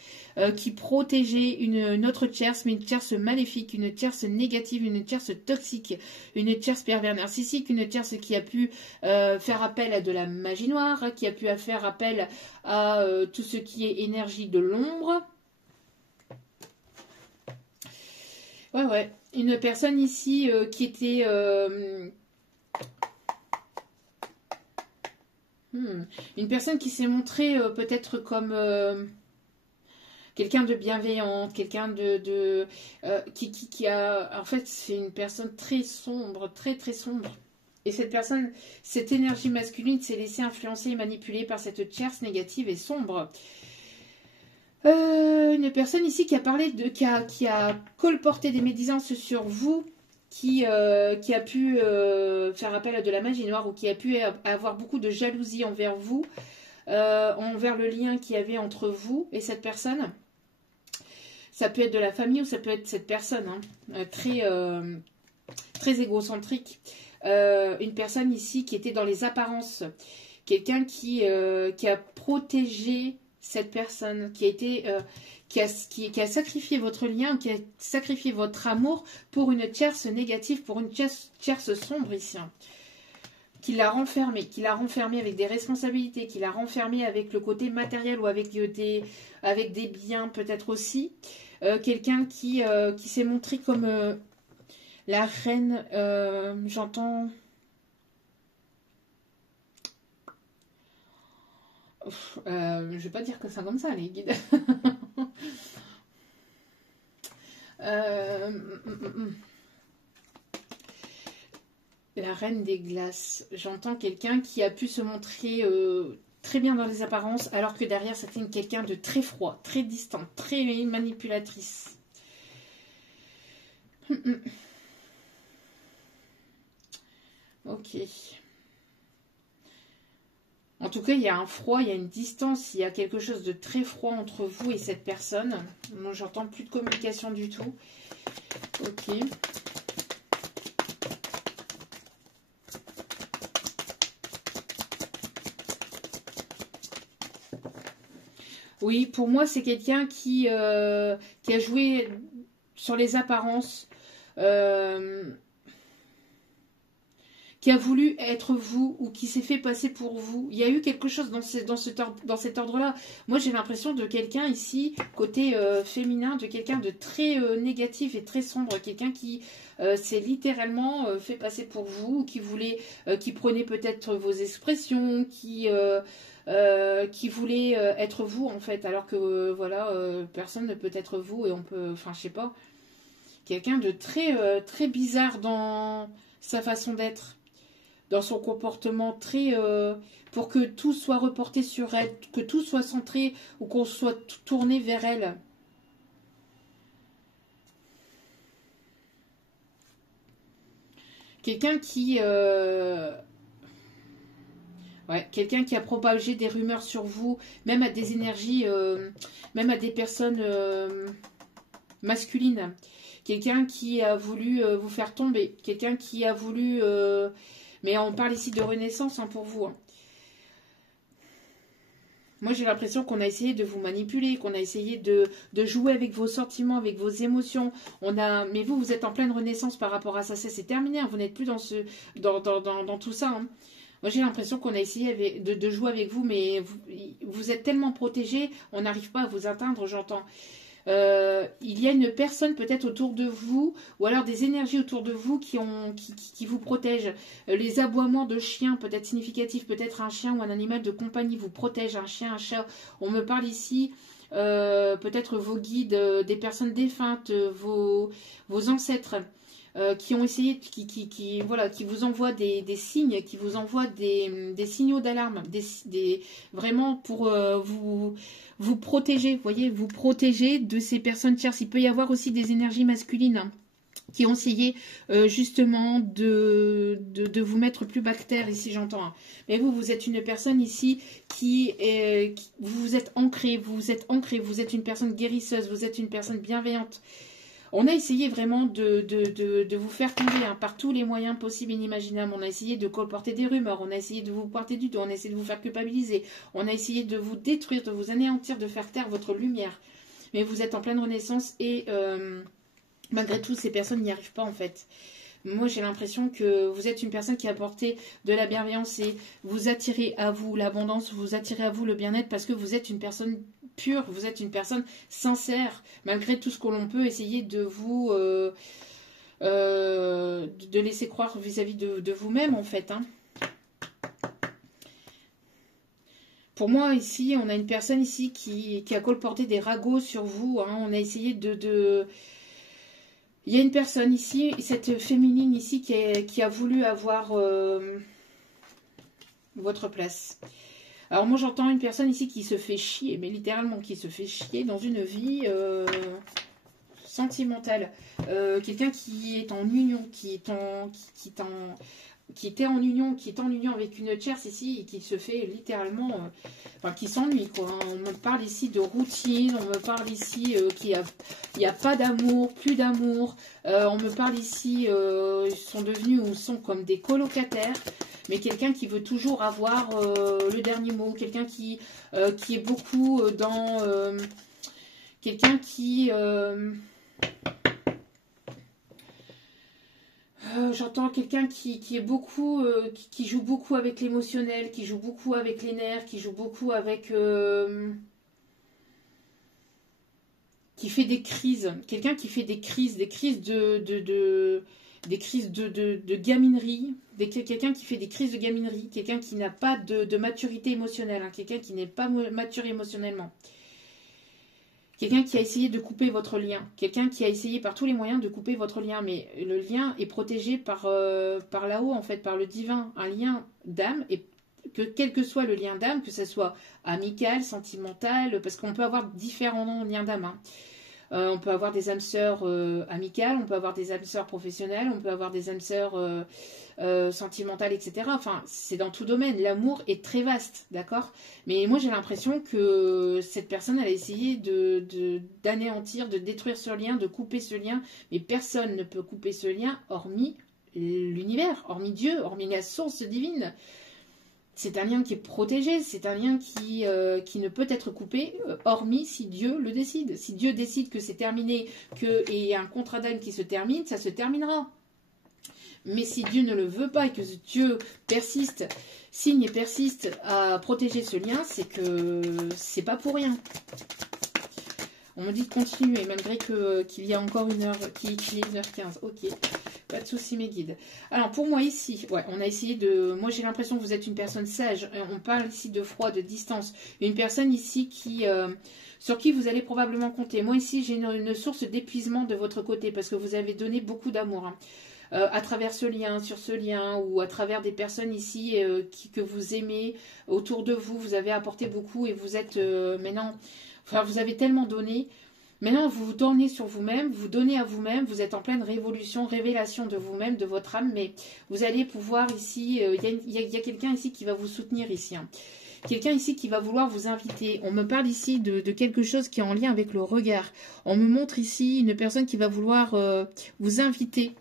qui protégeait une autre tierce, mais une tierce maléfique, une tierce négative, une tierce toxique, une tierce pervers narcissique, une tierce qui a pu faire appel à de la magie noire, qui a pu faire appel à tout ce qui est énergie de l'ombre. Ouais. Une personne ici qui était... une personne qui s'est montrée peut-être comme quelqu'un de bienveillant, quelqu'un qui a... En fait, c'est une personne très sombre, très très sombre. Et cette personne, cette énergie masculine s'est laissée influencer et manipuler par cette tierce négative et sombre. Une personne ici qui a parlé qui a colporté des médisances sur vous, qui a pu faire appel à de la magie noire, ou qui a pu avoir beaucoup de jalousie envers vous, envers le lien qu'il y avait entre vous et cette personne. Ça peut être de la famille ou ça peut être cette personne, hein, très égocentrique. Une personne ici qui était dans les apparences. Quelqu'un qui a protégé cette personne, qui a sacrifié votre lien, qui a sacrifié votre amour pour une tierce négative, pour une tierce sombre ici. Hein. Qui l'a renfermé avec des responsabilités, qui l'a renfermé avec le côté matériel ou avec des biens peut-être aussi. Quelqu'un qui s'est montré comme la reine, j'entends... je vais pas dire que ça comme ça, les guides. La reine des glaces. J'entends quelqu'un qui a pu se montrer très bien dans les apparences, alors que derrière, c'était quelqu'un de très froid, très distant, très manipulatrice. Ok. En tout cas, il y a un froid, il y a une distance, il y a quelque chose de très froid entre vous et cette personne. Moi, j'entends plus de communication du tout. Ok. Oui, pour moi, c'est quelqu'un qui a joué sur les apparences, qui a voulu être vous ou qui s'est fait passer pour vous. Il y a eu quelque chose dans cet ordre-là. Moi, j'ai l'impression de quelqu'un ici, côté féminin, de quelqu'un de très négatif et très sombre. Quelqu'un qui s'est littéralement fait passer pour vous, qui prenait peut-être vos expressions, qui voulait être vous, en fait. Alors que, voilà, personne ne peut être vous et on peut... Enfin, je sais pas. Quelqu'un de très bizarre dans sa façon d'être, dans son comportement, très pour que tout soit reporté sur elle, que tout soit centré ou qu'on soit tourné vers elle. Quelqu'un qui Ouais, quelqu'un qui a propagé des rumeurs sur vous, même à des énergies, même à des personnes masculines. Quelqu'un qui a voulu vous faire tomber. Quelqu'un qui a voulu... mais on parle ici de renaissance hein, pour vous. Hein. Moi, j'ai l'impression qu'on a essayé de vous manipuler, qu'on a essayé de jouer avec vos sentiments, avec vos émotions. Mais vous, vous êtes en pleine renaissance par rapport à ça. C'est terminé. Hein. Vous n'êtes plus dans tout ça. Hein. Moi, j'ai l'impression qu'on a essayé de jouer avec vous, mais vous êtes tellement protégé, on n'arrive pas à vous atteindre, j'entends. Il y a une personne peut-être autour de vous, ou alors des énergies autour de vous qui vous protègent. Les aboiements de chiens, peut-être significatifs, peut-être un chien ou un animal de compagnie vous protège, un chien, un chat. On me parle ici, peut-être vos guides, des personnes défuntes, vos ancêtres. Qui ont essayé, voilà, qui vous envoient des signes, qui vous envoient des signaux d'alarme, vraiment pour vous protéger, voyez, vous protéger de ces personnes tierces. Il peut y avoir aussi des énergies masculines hein, qui ont essayé justement de vous mettre plus bactère ici, j'entends. Hein. Mais vous êtes une personne ici vous êtes ancré, vous êtes une personne guérisseuse, vous êtes une personne bienveillante. On a essayé vraiment de vous faire tomber hein, par tous les moyens possibles et inimaginables. On a essayé de colporter des rumeurs, on a essayé de vous porter du dos, on a essayé de vous faire culpabiliser, on a essayé de vous détruire, de vous anéantir, de faire taire votre lumière. Mais vous êtes en pleine renaissance et malgré tout, ces personnes n'y arrivent pas en fait. Moi, j'ai l'impression que vous êtes une personne qui a apporté de la bienveillance et vous attirez à vous l'abondance, vous attirez à vous le bien-être parce que vous êtes une personne pure, vous êtes une personne sincère, malgré tout ce que l'on peut essayer de vous... de laisser croire vis-à-vis de vous-même, en fait. Hein. Pour moi, ici, on a une personne ici qui a colporté des ragots sur vous. Hein. On a essayé Il y a une personne ici, cette féminine ici, qui a voulu avoir votre place. Alors moi j'entends une personne ici qui se fait chier, mais littéralement qui se fait chier dans une vie sentimentale. Quelqu'un qui est en union, qui est en union avec une tierce ici et qui se fait littéralement, qui s'ennuie quoi. Hein. On me parle ici de routine, on me parle ici qu'il n'y a pas d'amour, plus d'amour. On me parle ici, ils sont devenus ou sont comme des colocataires. Mais quelqu'un qui veut toujours avoir le dernier mot, quelqu'un qui est beaucoup dans... quelqu'un qui... j'entends quelqu'un qui est beaucoup... qui joue beaucoup avec l'émotionnel, qui joue beaucoup avec les nerfs, qui joue beaucoup avec... qui fait des crises. Quelqu'un qui fait des crises de gaminerie, quelqu'un qui fait des crises de gaminerie, quelqu'un qui n'a pas de maturité émotionnelle, hein, quelqu'un qui n'est pas mature émotionnellement. Quelqu'un qui a essayé de couper votre lien, quelqu'un qui a essayé par tous les moyens de couper votre lien, mais le lien est protégé par là-haut, en fait, par le divin, un lien d'âme, et que quel que soit le lien d'âme, que ce soit amical, sentimental, parce qu'on peut avoir différents liens d'âme, hein. On peut avoir des âmes sœurs amicales, on peut avoir des âmes sœurs professionnelles, on peut avoir des âmes sœurs sentimentales, etc. Enfin, c'est dans tout domaine. L'amour est très vaste, d'accord? Mais moi, j'ai l'impression que cette personne, elle a essayé d'anéantir, de détruire ce lien, de couper ce lien. Mais personne ne peut couper ce lien, hormis l'univers, hormis Dieu, hormis la source divine. C'est un lien qui est protégé, c'est un lien qui ne peut être coupé, hormis si Dieu le décide. Si Dieu décide que c'est terminé, qu'il y a un contrat d'âme qui se termine, ça se terminera. Mais si Dieu ne le veut pas et que Dieu persiste, signe et persiste à protéger ce lien, c'est que c'est pas pour rien. On me dit de continuer, malgré qu'il y a encore une heure, qu'il est 1h15. Ok, pas de souci mes guides. Alors pour moi ici, ouais, on a essayé de... Moi j'ai l'impression que vous êtes une personne sage. On parle ici de froid, de distance. Une personne ici sur qui vous allez probablement compter. Moi ici j'ai une source d'épuisement de votre côté parce que vous avez donné beaucoup d'amour. Hein. À travers ce lien, sur ce lien, ou à travers des personnes ici que vous aimez, autour de vous, vous avez apporté beaucoup et vous êtes maintenant... Enfin, vous avez tellement donné, Maintenant, vous vous tournez sur vous-même, vous donnez à vous-même, vous êtes en pleine révolution, révélation de vous-même, de votre âme, mais vous allez pouvoir ici, il y a quelqu'un ici qui va vous soutenir ici. Hein. Quelqu'un ici qui va vouloir vous inviter. On me parle ici de quelque chose qui est en lien avec le regard. On me montre ici une personne qui va vouloir vous inviter,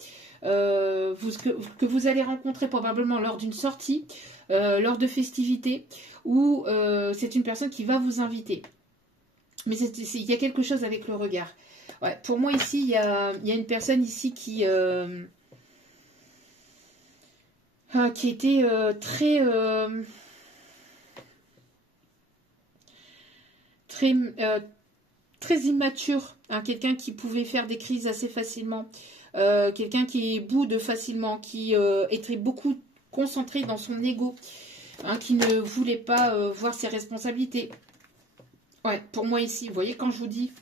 que vous allez rencontrer probablement lors d'une sortie, lors de festivités, ou c'est une personne qui va vous inviter. Mais il y a quelque chose avec le regard. Ouais, pour moi, ici, il y a une personne ici qui était très immature. Hein, quelqu'un qui pouvait faire des crises assez facilement. Quelqu'un qui boude facilement. Qui était beaucoup concentré dans son ego. Hein, qui ne voulait pas voir ses responsabilités. Ouais, pour moi ici, vous voyez, quand je vous dis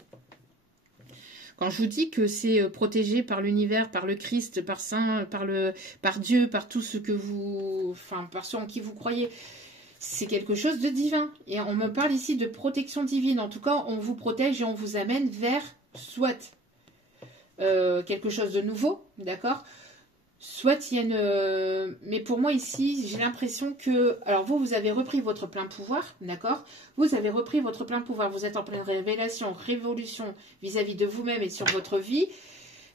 que c'est protégé par l'univers, par le Christ, par Saint, par Dieu, par tout ce que vous, enfin, par ceux en qui vous croyez, c'est quelque chose de divin. Et on me parle ici de protection divine. En tout cas, on vous protège et on vous amène vers soit quelque chose de nouveau, d'accord ? Soit il y a une... Mais pour moi ici, j'ai l'impression que... Alors vous avez repris votre plein pouvoir, d'accord ? Vous avez repris votre plein pouvoir. Vous êtes en pleine révélation, révolution vis-à-vis de vous-même et sur votre vie.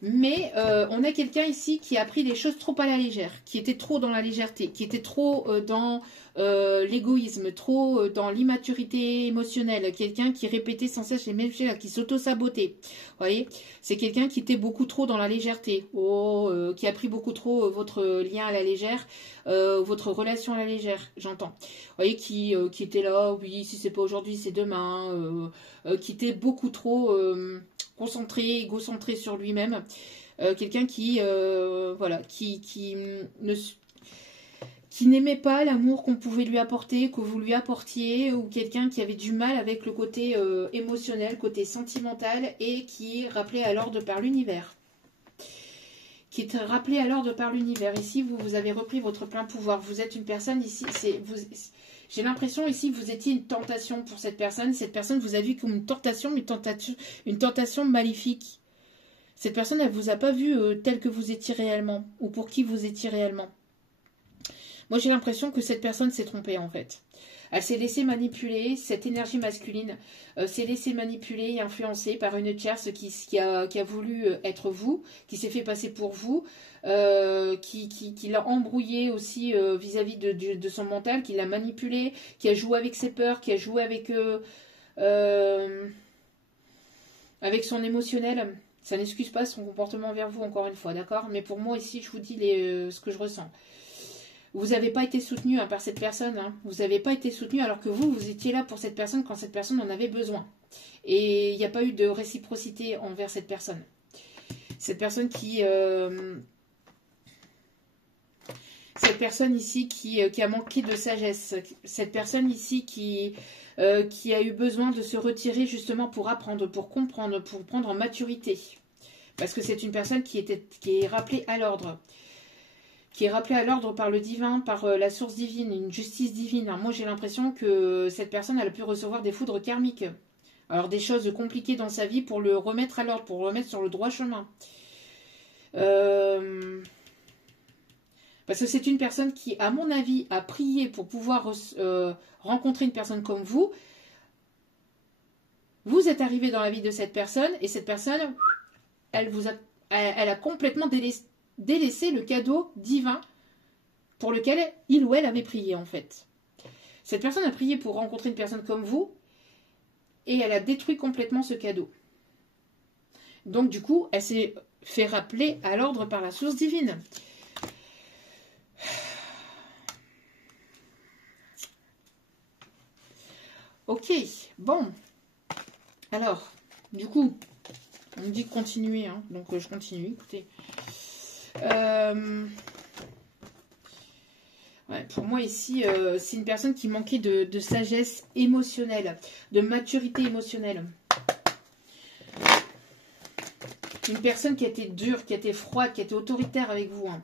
Mais on a quelqu'un ici qui a pris les choses trop à la légère, qui était trop dans la légèreté, qui était trop dans l'égoïsme, trop dans l'immaturité émotionnelle, quelqu'un qui répétait sans cesse les mêmes choses, qui s'auto-sabotait. Vous voyez, c'est quelqu'un qui était beaucoup trop dans la légèreté, qui a pris beaucoup trop votre lien à la légère, votre relation à la légère, j'entends. Vous voyez, qui était là, oui, si c'est pas aujourd'hui, c'est demain, qui était beaucoup trop... concentré, égocentré sur lui-même, quelqu'un qui n'aimait pas l'amour qu'on pouvait lui apporter, que vous lui apportiez, ou quelqu'un qui avait du mal avec le côté émotionnel, côté sentimental, et qui rappelait à l'ordre par l'univers. Qui est rappelé à l'ordre par l'univers. Ici, vous avez repris votre plein pouvoir. Vous êtes une personne ici, j'ai l'impression ici que vous étiez une tentation pour cette personne. Cette personne vous a vu comme une tentation, mais une tentation maléfique. Cette personne, elle ne vous a pas vu tel que vous étiez réellement, ou pour qui vous étiez réellement. Moi, j'ai l'impression que cette personne s'est trompée, en fait. Elle s'est laissée manipuler, cette énergie masculine s'est laissée manipuler et influencer par une tierce qui a voulu être vous, qui s'est fait passer pour vous, qui l'a embrouillé aussi vis-à-vis de son mental, qui l'a manipulé, qui a joué avec ses peurs, qui a joué avec son émotionnel. Ça n'excuse pas son comportement envers vous, encore une fois, d'accord ? Mais pour moi, ici, je vous dis ce que je ressens. Vous n'avez pas été soutenu par cette personne. Hein. Vous n'avez pas été soutenu alors que vous étiez là pour cette personne quand cette personne en avait besoin. Et il n'y a pas eu de réciprocité envers cette personne. Cette personne cette personne ici qui a manqué de sagesse. Cette personne ici qui a eu besoin de se retirer justement pour apprendre, pour comprendre, pour prendre en maturité. Parce que c'est une personne qui est rappelée à l'ordre. Qui est rappelée à l'ordre par le divin, par la source divine, une justice divine. Alors moi, j'ai l'impression que cette personne, elle a pu recevoir des foudres karmiques. Alors, des choses compliquées dans sa vie pour le remettre à l'ordre, pour le remettre sur le droit chemin. Parce que c'est une personne qui, à mon avis, a prié pour pouvoir rencontrer une personne comme vous. Vous êtes arrivé dans la vie de cette personne, et cette personne, elle a complètement délaisser le cadeau divin pour lequel il ou elle avait prié, en fait. Cette personne a prié pour rencontrer une personne comme vous et elle a détruit complètement ce cadeau. Donc, du coup, elle s'est fait rappeler à l'ordre par la source divine. Ok, bon. Alors, du coup, on me dit de continuer, hein, donc je continue, écoutez. Ouais, pour moi ici, c'est une personne qui manquait de sagesse émotionnelle, de maturité émotionnelle. Une personne qui a été dure, qui a été froide, qui a été autoritaire avec vous. Hein.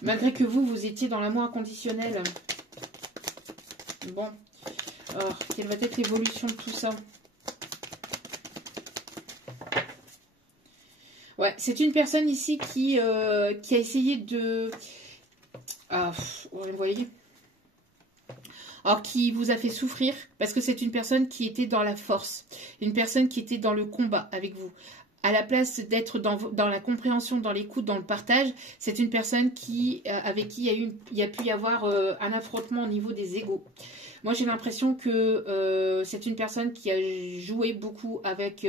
Malgré que vous étiez dans l'amour inconditionnel. Bon. Alors, quelle va être l'évolution de tout ça ? Ouais, c'est une personne ici qui a essayé de... Ah, vous voyez, alors qui vous a fait souffrir parce que c'est une personne qui était dans la force, une personne qui était dans le combat avec vous. À la place d'être dans la compréhension, dans l'écoute, dans le partage, c'est une personne qui, avec qui il y a pu y avoir un affrontement au niveau des égos. Moi, j'ai l'impression que c'est une personne qui a joué beaucoup avec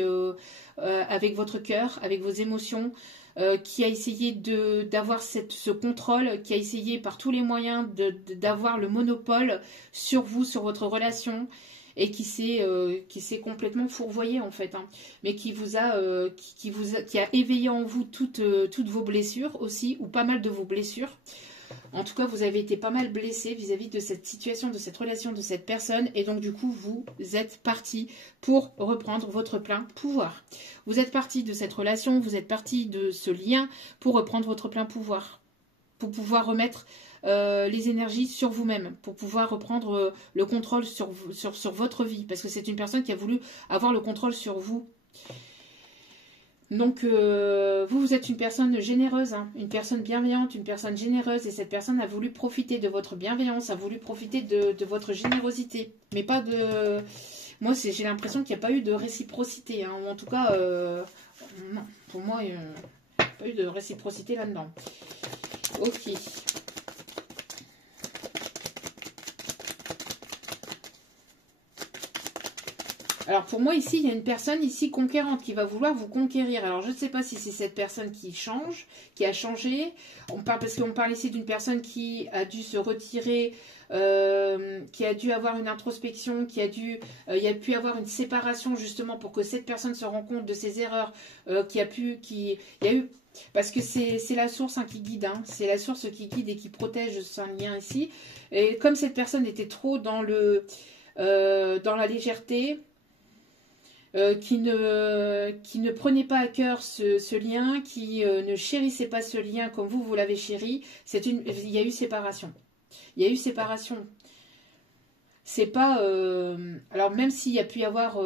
votre cœur, avec vos émotions, qui a essayé d'avoir ce contrôle, qui a essayé par tous les moyens d'avoir le monopole sur vous, sur votre relation, et qui s'est complètement fourvoyé en fait, hein, mais qui a éveillé en vous toutes vos blessures aussi, ou pas mal de vos blessures. En tout cas, vous avez été pas mal blessé vis-à-vis de cette situation, de cette relation, de cette personne. Et donc, du coup, vous êtes parti pour reprendre votre plein pouvoir. Vous êtes parti de cette relation, vous êtes parti de ce lien pour reprendre votre plein pouvoir. Pour pouvoir remettre les énergies sur vous-même. Pour pouvoir reprendre le contrôle sur votre vie. Parce que c'est une personne qui a voulu avoir le contrôle sur vous. Donc, vous êtes une personne généreuse, hein, une personne bienveillante, une personne généreuse. Et cette personne a voulu profiter de votre bienveillance, a voulu profiter de votre générosité. Mais pas de... Moi, j'ai l'impression qu'il n'y a pas eu de réciprocité. Hein, ou en tout cas, non, pour moi, il n'y a pas eu de réciprocité là-dedans. Ok. Alors pour moi ici, il y a une personne ici conquérante qui va vouloir vous conquérir. Alors je ne sais pas si c'est cette personne qui change, qui a changé. Parce qu'on parle ici d'une personne qui a dû se retirer, qui a dû avoir une introspection, il y a pu avoir une séparation justement pour que cette personne se rende compte de ses erreurs, parce que c'est la source qui guide, hein, c'est la source qui guide et qui protège son lien ici. Et comme cette personne était trop dans la légèreté, qui ne prenait pas à cœur ce lien, qui ne chérissait pas ce lien comme vous l'avez chéri, il y a eu séparation. Il y a eu séparation. C'est pas... alors même s'il y a pu y avoir...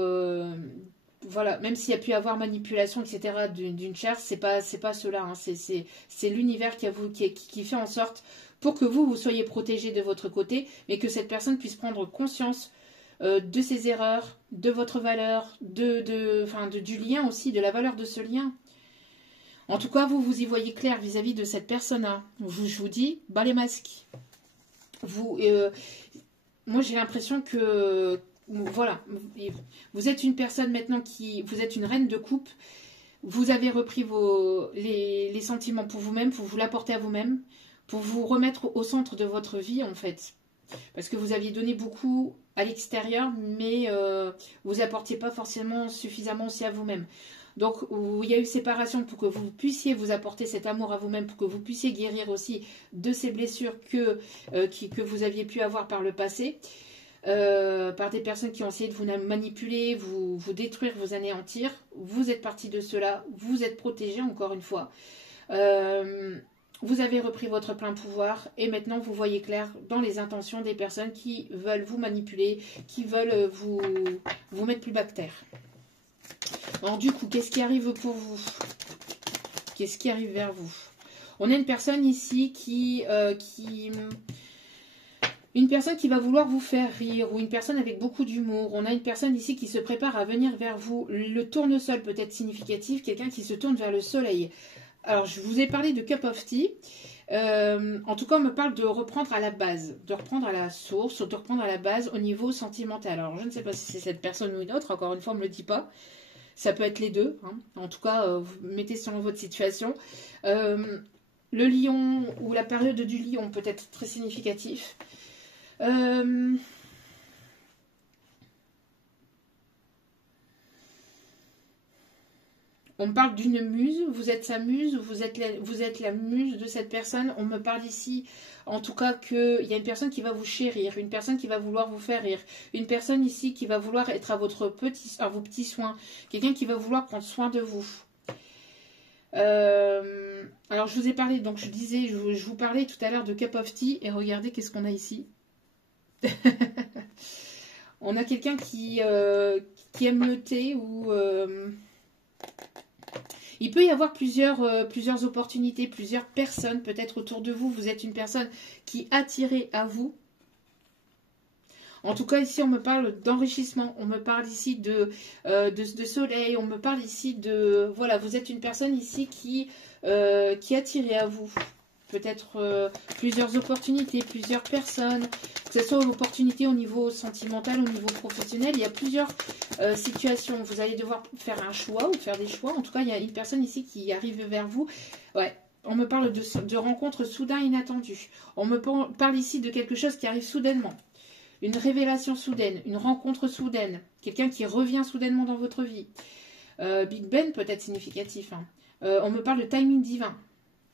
voilà, même s'il y a pu y avoir manipulation, etc. d'une chair, c'est pas cela. Hein, c'est l'univers qui fait en sorte pour que vous soyez protégé de votre côté, mais que cette personne puisse prendre conscience de ses erreurs, de votre valeur, du lien aussi, de la valeur de ce lien. En tout cas, vous y voyez clair vis-à-vis de cette personne-là. Je vous dis, bas les masques. Moi, j'ai l'impression que, voilà, vous êtes une personne maintenant vous êtes une reine de coupe. Vous avez repris les sentiments pour vous-même, pour vous l'apporter à vous-même, pour vous remettre au centre de votre vie, en fait. Parce que vous aviez donné beaucoup à l'extérieur, mais vous apportiez pas forcément suffisamment aussi à vous-même. Donc, il y a eu séparation pour que vous puissiez vous apporter cet amour à vous-même, pour que vous puissiez guérir aussi de ces blessures que vous aviez pu avoir par le passé, par des personnes qui ont essayé de vous manipuler, vous détruire, vous anéantir. Vous êtes parti de cela, vous êtes protégé encore une fois. Vous avez repris votre plein pouvoir et maintenant vous voyez clair dans les intentions des personnes qui veulent vous manipuler, qui veulent vous mettre plus bas que terre. Alors du coup, qu'est-ce qui arrive pour vous? Qu'est-ce qui arrive vers vous? On a une personne ici une personne qui va vouloir vous faire rire, ou une personne avec beaucoup d'humour. On a une personne ici qui se prépare à venir vers vous. Le tournesol peut être significatif, quelqu'un qui se tourne vers le soleil. Alors, je vous ai parlé de Cup of Tea. En tout cas, on me parle de reprendre à la base, de reprendre à la source, de reprendre à la base au niveau sentimental. Alors, je ne sais pas si c'est cette personne ou une autre. Encore une fois, on ne me le dit pas. Ça peut être les deux. Hein. En tout cas, vous mettez selon votre situation. Le lion ou la période du lion peut être très significatif. On me parle d'une muse, vous êtes sa muse, vous êtes la muse de cette personne. On me parle ici, en tout cas, qu'il y a une personne qui va vous chérir, une personne qui va vouloir vous faire rire, une personne ici qui va vouloir être à vos petits soins, quelqu'un qui va vouloir prendre soin de vous. Alors, je vous ai parlé, donc je vous parlais tout à l'heure de Cup of Tea, et regardez qu'est-ce qu'on a ici. On a quelqu'un qui aime le thé ou... Il peut y avoir plusieurs opportunités, plusieurs personnes peut-être autour de vous. Vous êtes une personne qui attirée à vous. En tout cas, ici, on me parle d'enrichissement. On me parle ici de soleil. On me parle ici de... Voilà, vous êtes une personne ici qui est attirée à vous. Peut-être plusieurs opportunités, plusieurs personnes. Que ce soit une opportunité au niveau sentimental, au niveau professionnel. Il y a plusieurs situations. Vous allez devoir faire un choix ou faire des choix. En tout cas, il y a une personne ici qui arrive vers vous. Ouais. On me parle de rencontres soudaines inattendues. On me parle ici de quelque chose qui arrive soudainement. Une révélation soudaine, une rencontre soudaine, quelqu'un qui revient soudainement dans votre vie. Big Ben peut être significatif. Hein. On me parle de timing divin.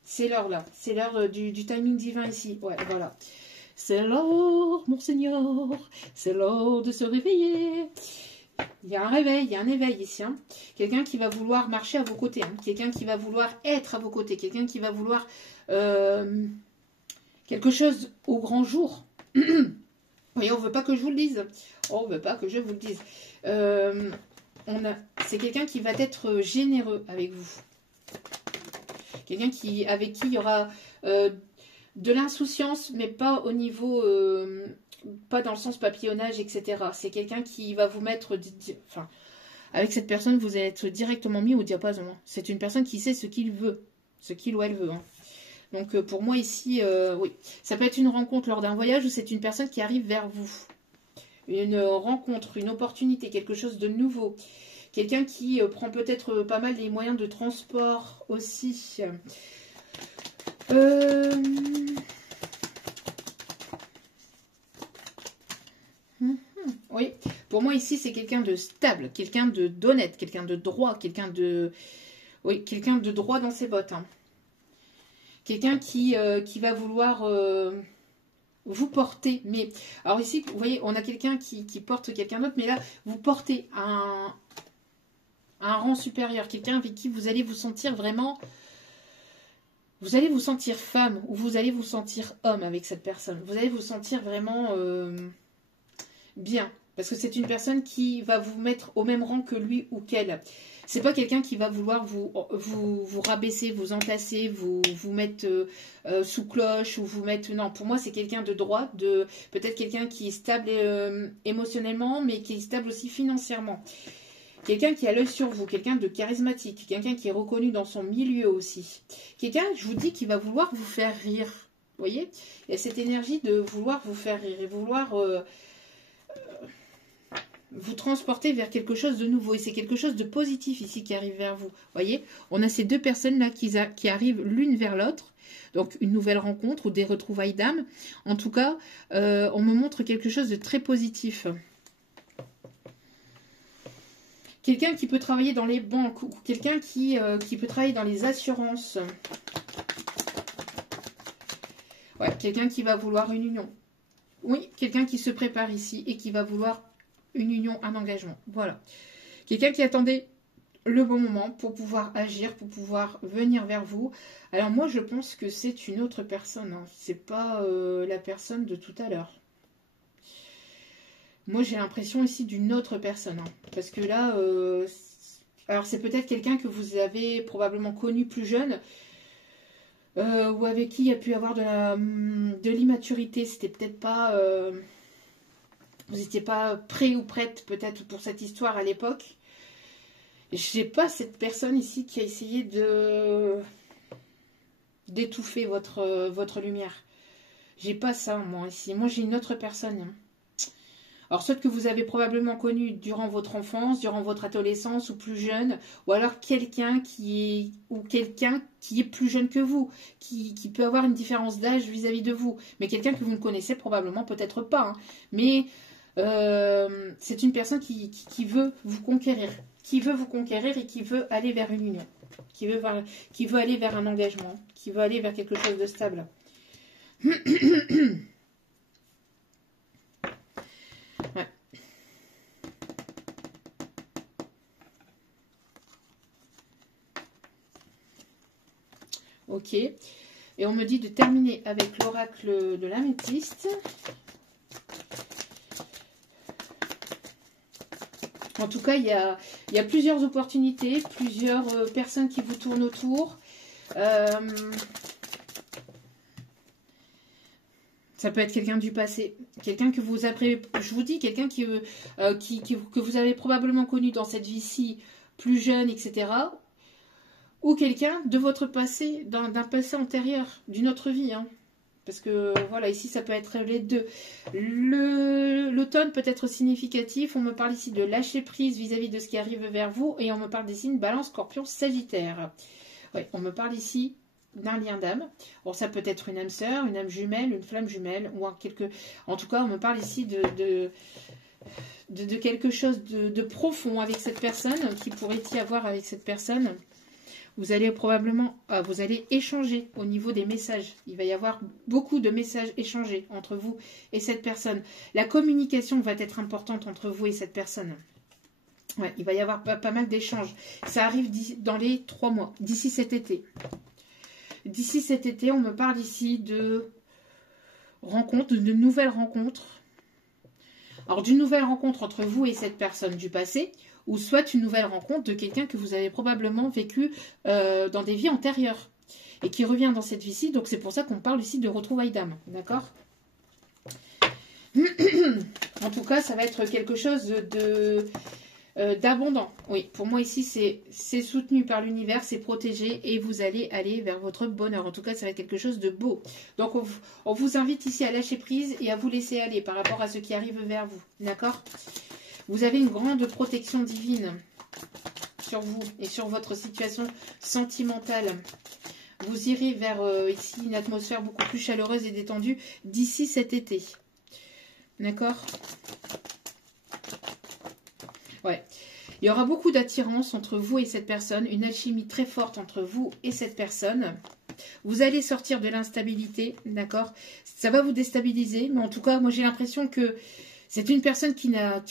C'est l'heure là, c'est l'heure du timing divin ici. Ouais, voilà. C'est l'heure, mon Seigneur, c'est l'heure de se réveiller. Il y a un réveil, il y a un éveil ici. Hein. Quelqu'un qui va vouloir marcher à vos côtés. Hein. Quelqu'un qui va vouloir être à vos côtés. Quelqu'un qui va vouloir quelque chose au grand jour. Oui, on ne veut pas que je vous le dise. On ne veut pas que je vous le dise. C'est quelqu'un qui va être généreux avec vous. Quelqu'un avec qui il y aura de l'insouciance, mais pas au niveau... pas dans le sens papillonnage, etc. C'est quelqu'un qui va vous mettre... Enfin, avec cette personne, vous allez être directement mis au diapason. Hein. C'est une personne qui sait ce qu'il veut. Ce qu'il ou elle veut. Hein. Donc pour moi ici, oui, ça peut être une rencontre lors d'un voyage ou c'est une personne qui arrive vers vous. Une rencontre, une opportunité, quelque chose de nouveau. Quelqu'un qui prend peut-être pas mal les moyens de transport aussi. Oui, pour moi ici c'est quelqu'un de stable, quelqu'un d'honnête, quelqu'un de droit, quelqu'un de droit dans ses bottes. Hein. Quelqu'un qui va vouloir vous porter. Mais alors ici, vous voyez, on a quelqu'un qui porte quelqu'un d'autre, mais là, vous portez un rang supérieur. Quelqu'un avec qui vous allez vous sentir vraiment... Vous allez vous sentir femme ou vous allez vous sentir homme avec cette personne. Vous allez vous sentir vraiment bien. Parce que c'est une personne qui va vous mettre au même rang que lui ou qu'elle. C'est pas quelqu'un qui va vouloir vous rabaisser, vous entasser, vous mettre sous cloche ou vous mettre... Non, pour moi, c'est quelqu'un de droit, peut-être quelqu'un qui est stable émotionnellement, mais qui est stable aussi financièrement. Quelqu'un qui a l'œil sur vous, quelqu'un de charismatique, quelqu'un qui est reconnu dans son milieu aussi. Quelqu'un, je vous dis, qui va vouloir vous faire rire. Vous voyez? Il y a cette énergie de vouloir vous faire rire et vouloir... vous transporter vers quelque chose de nouveau. Et c'est quelque chose de positif ici qui arrive vers vous. Vous voyez, on a ces deux personnes-là qui arrivent l'une vers l'autre. Donc, une nouvelle rencontre ou des retrouvailles d'âme. En tout cas, on me montre quelque chose de très positif. Quelqu'un qui peut travailler dans les banques ou quelqu'un qui peut travailler dans les assurances. Ouais, quelqu'un qui va vouloir une union. Oui, quelqu'un qui se prépare ici et qui va vouloir une union, un engagement. Voilà. Quelqu'un qui attendait le bon moment pour pouvoir agir, pour pouvoir venir vers vous. Alors moi, je pense que c'est une autre personne. Hein. C'est pas la personne de tout à l'heure. Moi, j'ai l'impression ici d'une autre personne. Hein. Parce que là, alors c'est peut-être quelqu'un que vous avez probablement connu plus jeune. Ou avec qui il y a pu avoir de l'immaturité. C'était peut-être pas... vous n'étiez pas prêt ou prête peut-être pour cette histoire à l'époque. Je n'ai pas cette personne ici qui a essayé d'étouffer votre lumière. J'ai pas ça, moi, ici. Moi, j'ai une autre personne. Alors, soit que vous avez probablement connu durant votre enfance, durant votre adolescence ou plus jeune, ou alors quelqu'un qui est plus jeune que vous, qui peut avoir une différence d'âge vis-à-vis de vous, mais quelqu'un que vous ne connaissez probablement peut-être pas. Hein. Mais c'est une personne qui veut vous conquérir, et qui veut aller vers une union, qui veut aller vers un engagement, qui veut aller vers quelque chose de stable. Ouais. Ok. Et on me dit de terminer avec l'oracle de l'améthyste. En tout cas, il y a plusieurs opportunités, plusieurs personnes qui vous tournent autour. Ça peut être quelqu'un du passé, quelqu'un que vous avez, je vous dis, quelqu'un que vous avez probablement connu dans cette vie-ci, plus jeune, etc. Ou quelqu'un de votre passé, d'un passé antérieur, d'une autre vie. Hein. Parce que, voilà, ici, ça peut être les deux. L'automne peut être significatif. On me parle ici de lâcher prise vis-à-vis de ce qui arrive vers vous. Et on me parle des signes Balance, Scorpion, Sagittaire. Ouais, on me parle ici d'un lien d'âme. Bon, ça peut être une âme sœur, une âme jumelle, une flamme jumelle, ou en tout cas, on me parle ici de quelque chose de profond avec cette personne, qui pourrait y avoir avec cette personne. Vous allez probablement, vous allez échanger au niveau des messages. Il va y avoir beaucoup de messages échangés entre vous et cette personne. La communication va être importante entre vous et cette personne. Ouais, il va y avoir pas mal d'échanges. Ça arrive dans les 3 mois, d'ici cet été. D'ici cet été, on me parle ici de rencontres, de nouvelles rencontres. Alors, d'une nouvelle rencontre entre vous et cette personne du passé, ou soit une nouvelle rencontre de quelqu'un que vous avez probablement vécu dans des vies antérieures et qui revient dans cette vie-ci. Donc, c'est pour ça qu'on parle ici de retrouvailles d'âme. D'accord? En tout cas, ça va être quelque chose d'abondant. Oui, pour moi ici, c'est soutenu par l'univers, c'est protégé et vous allez aller vers votre bonheur. En tout cas, ça va être quelque chose de beau. Donc, on vous invite ici à lâcher prise et à vous laisser aller par rapport à ce qui arrive vers vous. D'accord? Vous avez une grande protection divine sur vous et sur votre situation sentimentale. Vous irez vers ici une atmosphère beaucoup plus chaleureuse et détendue d'ici cet été. D'accord? Ouais. Il y aura beaucoup d'attirance entre vous et cette personne, une alchimie très forte entre vous et cette personne. Vous allez sortir de l'instabilité, d'accord? Ça va vous déstabiliser, mais en tout cas, moi j'ai l'impression que c'est une personne qui n'a...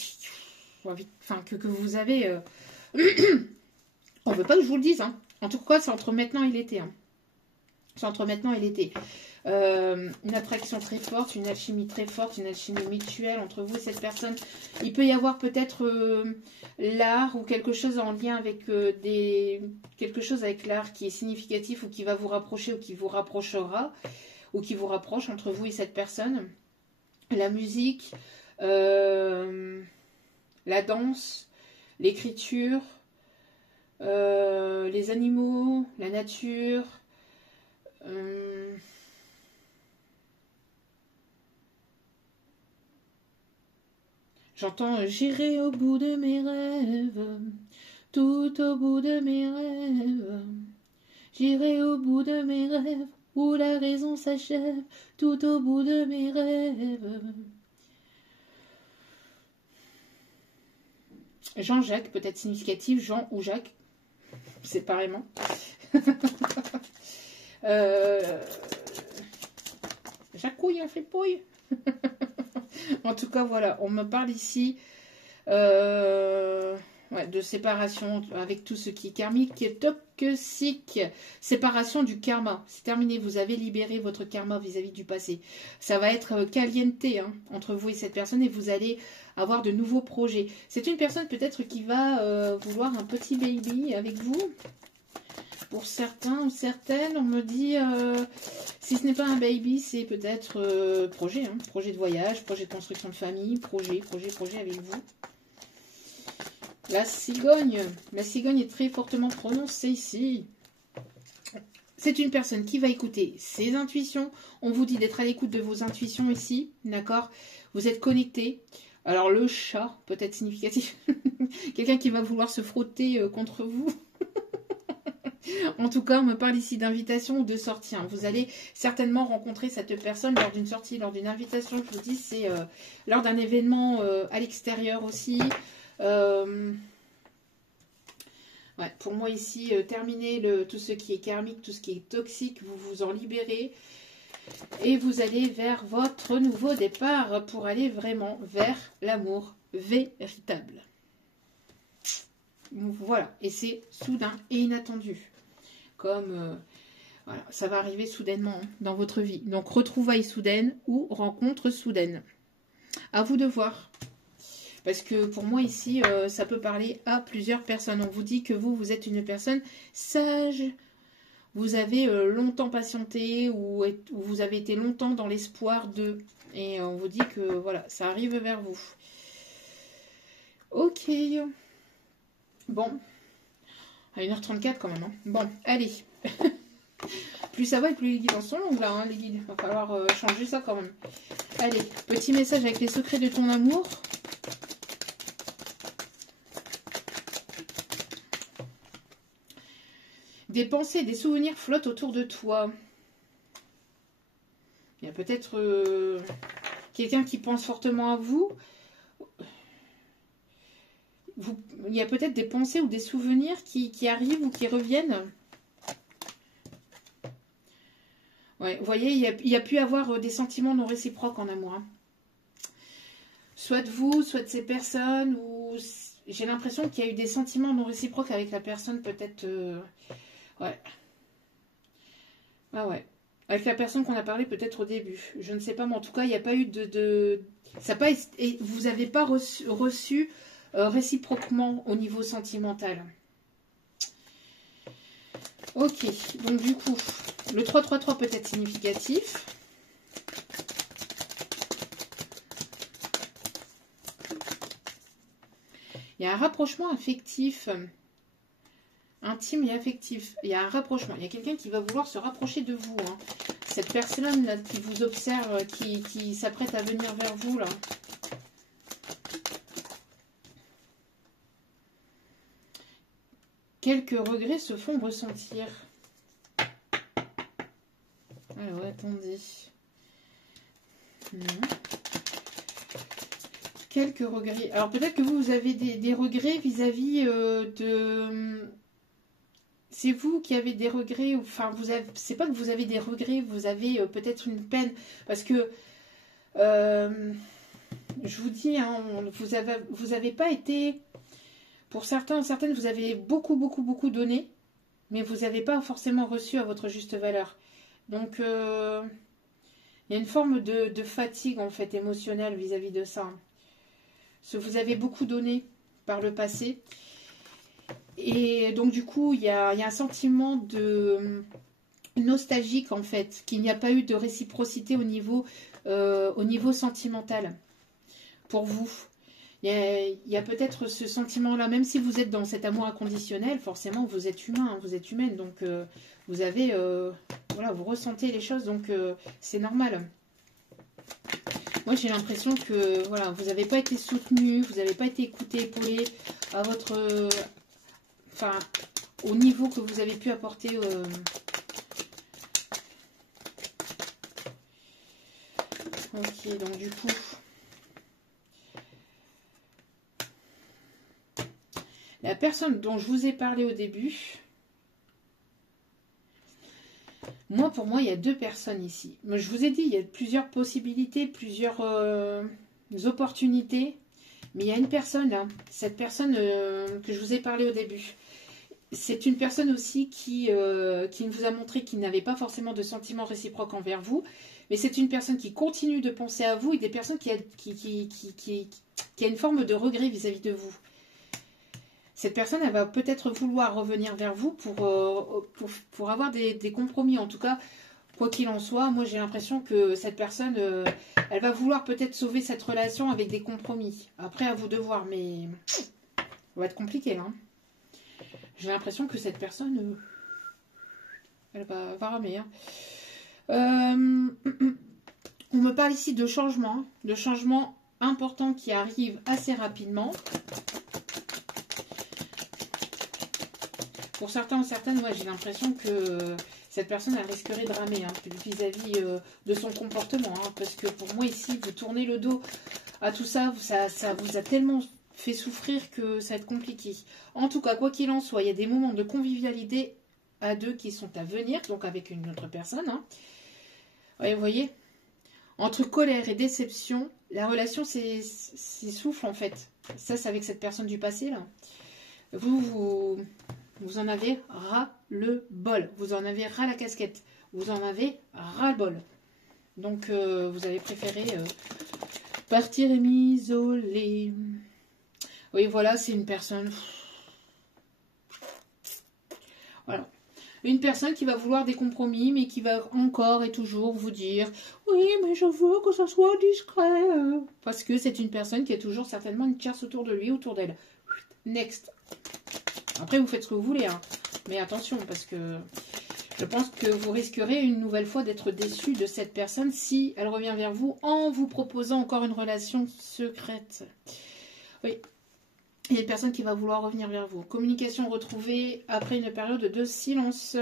Enfin, que vous avez... On ne veut pas que je vous le dise, hein. En tout cas, c'est entre maintenant et l'été. Hein. C'est entre maintenant et l'été. Une attraction très forte, une alchimie très forte, une alchimie mutuelle entre vous et cette personne. Il peut y avoir peut-être l'art ou quelque chose en lien avec quelque chose avec l'art qui est significatif ou qui va vous rapprocher ou qui vous rapprochera ou qui vous rapproche entre vous et cette personne. La musique, la danse, l'écriture, les animaux, la nature. J'entends « J'irai au bout de mes rêves, tout au bout de mes rêves. J'irai au bout de mes rêves, où la raison s'achève, tout au bout de mes rêves. » Jean-Jacques, peut-être significatif, Jean ou Jacques, séparément. Jacouille, un fripouille. En tout cas, voilà, on me parle ici de séparation avec tout ce qui est karmique, qui est toxique. Séparation du karma. C'est terminé, vous avez libéré votre karma vis-à-vis du passé. Ça va être caliente entre vous et cette personne et vous allez avoir de nouveaux projets. C'est une personne peut-être qui va vouloir un petit baby avec vous. Pour certains ou certaines, on me dit, si ce n'est pas un baby, c'est peut-être projet. Hein, projet de voyage, projet de construction de famille, projet avec vous. La cigogne est très fortement prononcée ici. C'est une personne qui va écouter ses intuitions. On vous dit d'être à l'écoute de vos intuitions ici, d'accord? Vous êtes connecté. Alors le chat, peut-être significatif. Quelqu'un qui va vouloir se frotter contre vous. En tout cas, on me parle ici d'invitation ou de sortie. Hein. Vous allez certainement rencontrer cette personne lors d'une sortie, lors d'une invitation. Je vous dis, c'est lors d'un événement à l'extérieur aussi. Ouais, pour moi ici, terminer tout ce qui est karmique, tout ce qui est toxique, vous vous en libérez. Et vous allez vers votre nouveau départ pour aller vraiment vers l'amour véritable. Voilà, et c'est soudain et inattendu. Comme voilà, ça va arriver soudainement dans votre vie. Donc retrouvailles soudaines ou rencontres soudaines. À vous de voir. Parce que pour moi ici, ça peut parler à plusieurs personnes. On vous dit que vous êtes une personne sage. Vous avez longtemps patienté ou vous avez été longtemps dans l'espoir de. Et on vous dit que voilà, ça arrive vers vous. Ok. Bon. À 1h34 quand même. Hein. Bon, allez. Plus ça va et plus les guides en sont longues là, hein, les guides. Il va falloir changer ça quand même. Allez, petit message avec les secrets de ton amour. Des pensées, des souvenirs flottent autour de toi. Il y a peut-être quelqu'un qui pense fortement à vous. Il y a peut-être des pensées ou des souvenirs qui arrivent ou qui reviennent. Ouais, vous voyez, il y a pu avoir des sentiments non réciproques en amour. Hein. Soit de vous, soit de ces personnes, ou j'ai l'impression qu'il y a eu des sentiments non réciproques avec la personne, peut-être... ouais. Ah ouais. Avec la personne qu'on a parlé peut-être au début. Je ne sais pas, mais en tout cas, il n'y a pas eu ça a pas... Et vous n'avez pas reçu réciproquement au niveau sentimental. Ok, donc du coup, le 3-3-3 peut être significatif. Il y a un rapprochement affectif, intime et affectif. Il y a un rapprochement. Il y a quelqu'un qui va vouloir se rapprocher de vous. Hein. Cette personne-là qui vous observe, qui s'apprête à venir vers vous, là. Quelques regrets se font ressentir. Alors, attendez. Non. Quelques regrets. Alors, peut-être que vous avez des regrets vis-à-vis de... C'est vous qui avez des regrets. Enfin, c'est pas que vous avez des regrets, vous avez peut-être une peine. Parce que... je vous dis, hein, vous avez pas été... Pour certains, certaines, vous avez beaucoup donné, mais vous n'avez pas forcément reçu à votre juste valeur. Donc, il y a une forme de fatigue, en fait, émotionnelle vis-à-vis de ça. Parce que vous avez beaucoup donné par le passé. Et donc, du coup, il y a un sentiment de nostalgique, en fait, qu'il n'y a pas eu de réciprocité au niveau sentimental pour vous. Il y a peut-être ce sentiment-là, même si vous êtes dans cet amour inconditionnel, forcément vous êtes humain, hein, vous êtes humaine, donc vous avez, voilà, vous ressentez les choses, donc c'est normal. Moi j'ai l'impression que, voilà, vous n'avez pas été soutenu, vous n'avez pas été écouté, épaulé à votre, enfin, au niveau que vous avez pu apporter. Ok, donc du coup... La personne dont je vous ai parlé au début, pour moi, il y a deux personnes ici. Moi, je vous ai dit, il y a plusieurs possibilités, plusieurs opportunités. Mais il y a une personne, là, cette personne que je vous ai parlé au début. C'est une personne aussi qui vous a montré qu'il n'avait pas forcément de sentiments réciproques envers vous. Mais c'est une personne qui continue de penser à vous et des personnes qui a une forme de regret vis-à-vis de vous. Cette personne, elle va peut-être vouloir revenir vers vous pour avoir des compromis. En tout cas, quoi qu'il en soit, moi j'ai l'impression que cette personne, elle va vouloir peut-être sauver cette relation avec des compromis. Après, à vous de voir, mais ça va être compliqué. Hein. J'ai l'impression que cette personne, elle va ramer. Hein. On me parle ici de changements importants qui arrivent assez rapidement. Pour certains ou certaines, ouais, j'ai l'impression que cette personne, elle risquerait de ramer hein, vis-à-vis de son comportement. Hein, parce que pour moi, ici, vous tournez le dos à tout ça, ça vous a tellement fait souffrir que ça va être compliqué. En tout cas, quoi qu'il en soit, il y a des moments de convivialité à deux qui sont à venir, donc avec une autre personne. Hein. Ouais, vous voyez, entre colère et déception, la relation s'essouffle en fait. Ça, c'est avec cette personne du passé, là. Vous en avez ras le bol. Vous en avez ras la casquette. Vous en avez ras le bol. Donc, vous avez préféré partir et m'isoler. Oui, voilà, c'est une personne... Voilà. Une personne qui va vouloir des compromis, mais qui va encore et toujours vous dire « Oui, mais je veux que ça soit discret. » Parce que c'est une personne qui a toujours certainement une tierce autour de lui, autour d'elle. Next. Après, vous faites ce que vous voulez, hein. Mais attention, parce que je pense que vous risquerez une nouvelle fois d'être déçu de cette personne si elle revient vers vous en vous proposant encore une relation secrète. Oui. Il y a une personne qui va vouloir revenir vers vous. Communication retrouvée après une période de silence.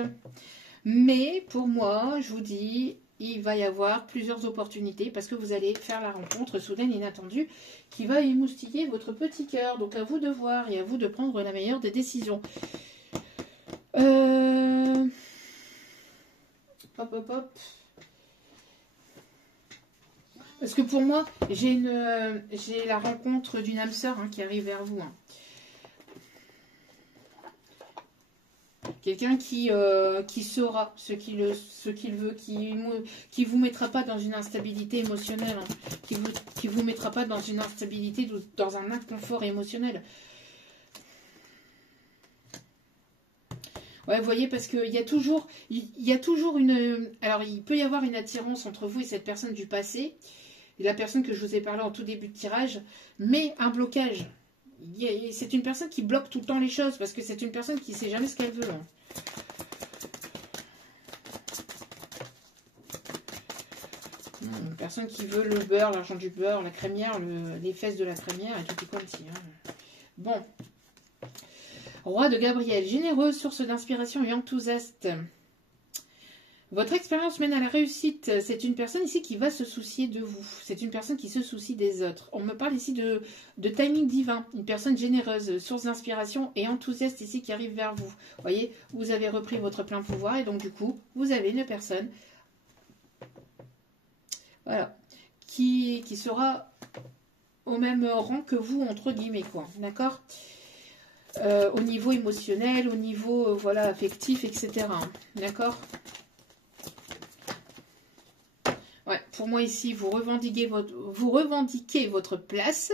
Mais pour moi, je vous dis, il va y avoir plusieurs opportunités parce que vous allez faire la rencontre soudaine, inattendue, qui va émoustiller votre petit cœur. Donc à vous de voir et à vous de prendre la meilleure des décisions. Hop, hop, hop. Parce que pour moi, j'ai la rencontre d'une âme sœur, hein, qui arrive vers vous. Hein. Quelqu'un qui saura ce qu'il veut, qui vous mettra pas dans une instabilité émotionnelle, hein, qui vous mettra pas dans une instabilité, dans un inconfort émotionnel. Ouais, vous voyez, parce qu'il y a toujours une... Alors, il peut y avoir une attirance entre vous et cette personne du passé, et la personne que je vous ai parlé en tout début de tirage, mais un blocage. C'est une personne qui bloque tout le temps les choses, parce que c'est une personne qui ne sait jamais ce qu'elle veut. Hein. Une personne qui veut le beurre, l'argent du beurre, la crémière, les fesses de la crémière, et tout est comme si. Hein. Bon. Roi de Gabriel, généreuse, source d'inspiration et enthousiaste. Votre expérience mène à la réussite. C'est une personne ici qui va se soucier de vous. C'est une personne qui se soucie des autres. On me parle ici de timing divin. Une personne généreuse, source d'inspiration et enthousiaste ici qui arrive vers vous. Vous voyez, vous avez repris votre plein pouvoir et donc du coup, vous avez une personne, voilà, qui sera au même rang que vous, entre guillemets, quoi. D'accord ? Au niveau émotionnel, au niveau voilà, affectif, etc. D'accord ? Ouais, pour moi ici, vous revendiquez votre place.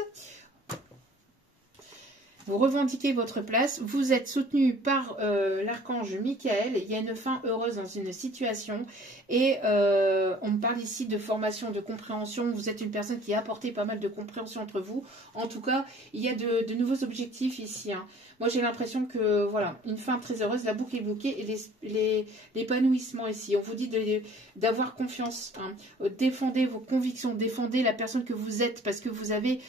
Vous revendiquez votre place. Vous êtes soutenu par l'archange Michael. Il y a une fin heureuse dans une situation. Et on me parle ici de formation, de compréhension. Vous êtes une personne qui a apporté pas mal de compréhension entre vous. En tout cas, il y a de nouveaux objectifs ici. Hein. Moi, j'ai l'impression que, voilà, une fin très heureuse. La boucle est bloquée et l'épanouissement ici. On vous dit d'avoir confiance. Hein. Défendez vos convictions. Défendez la personne que vous êtes parce que vous avez...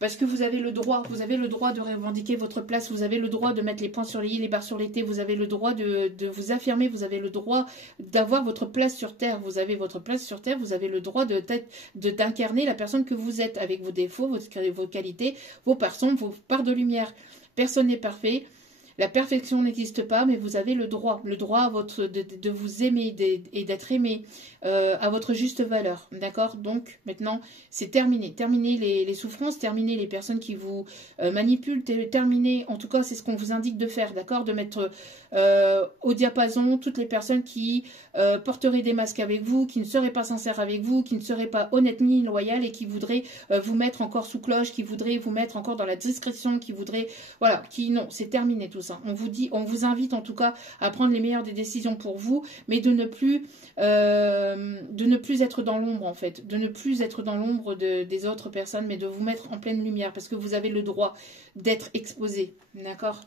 Parce que vous avez le droit de revendiquer votre place, vous avez le droit de mettre les points sur les i, les barres sur les t, vous avez le droit de vous affirmer, vous avez le droit d'avoir votre place sur Terre, vous avez votre place sur Terre, vous avez le droit d'incarner la personne que vous êtes, avec vos défauts, vos qualités, vos parts de lumière. Personne n'est parfait. La perfection n'existe pas, mais vous avez le droit de vous aimer et d'être aimé à votre juste valeur, d'accord? Donc, maintenant, c'est terminé. Terminez les souffrances, terminez les personnes qui vous manipulent, terminez, en tout cas, c'est ce qu'on vous indique de faire, d'accord? De mettre au diapason toutes les personnes qui porteraient des masques avec vous, qui ne seraient pas sincères avec vous, qui ne seraient pas honnêtes ni loyales et qui voudraient vous mettre encore sous cloche, qui voudraient vous mettre encore dans la discrétion, qui voudraient... Voilà, non, c'est terminé tout ça. On vous invite en tout cas à prendre les meilleures des décisions pour vous, mais de ne plus être dans l'ombre en fait, de ne plus être dans l'ombre des autres personnes, mais de vous mettre en pleine lumière parce que vous avez le droit d'être exposé, d'accord?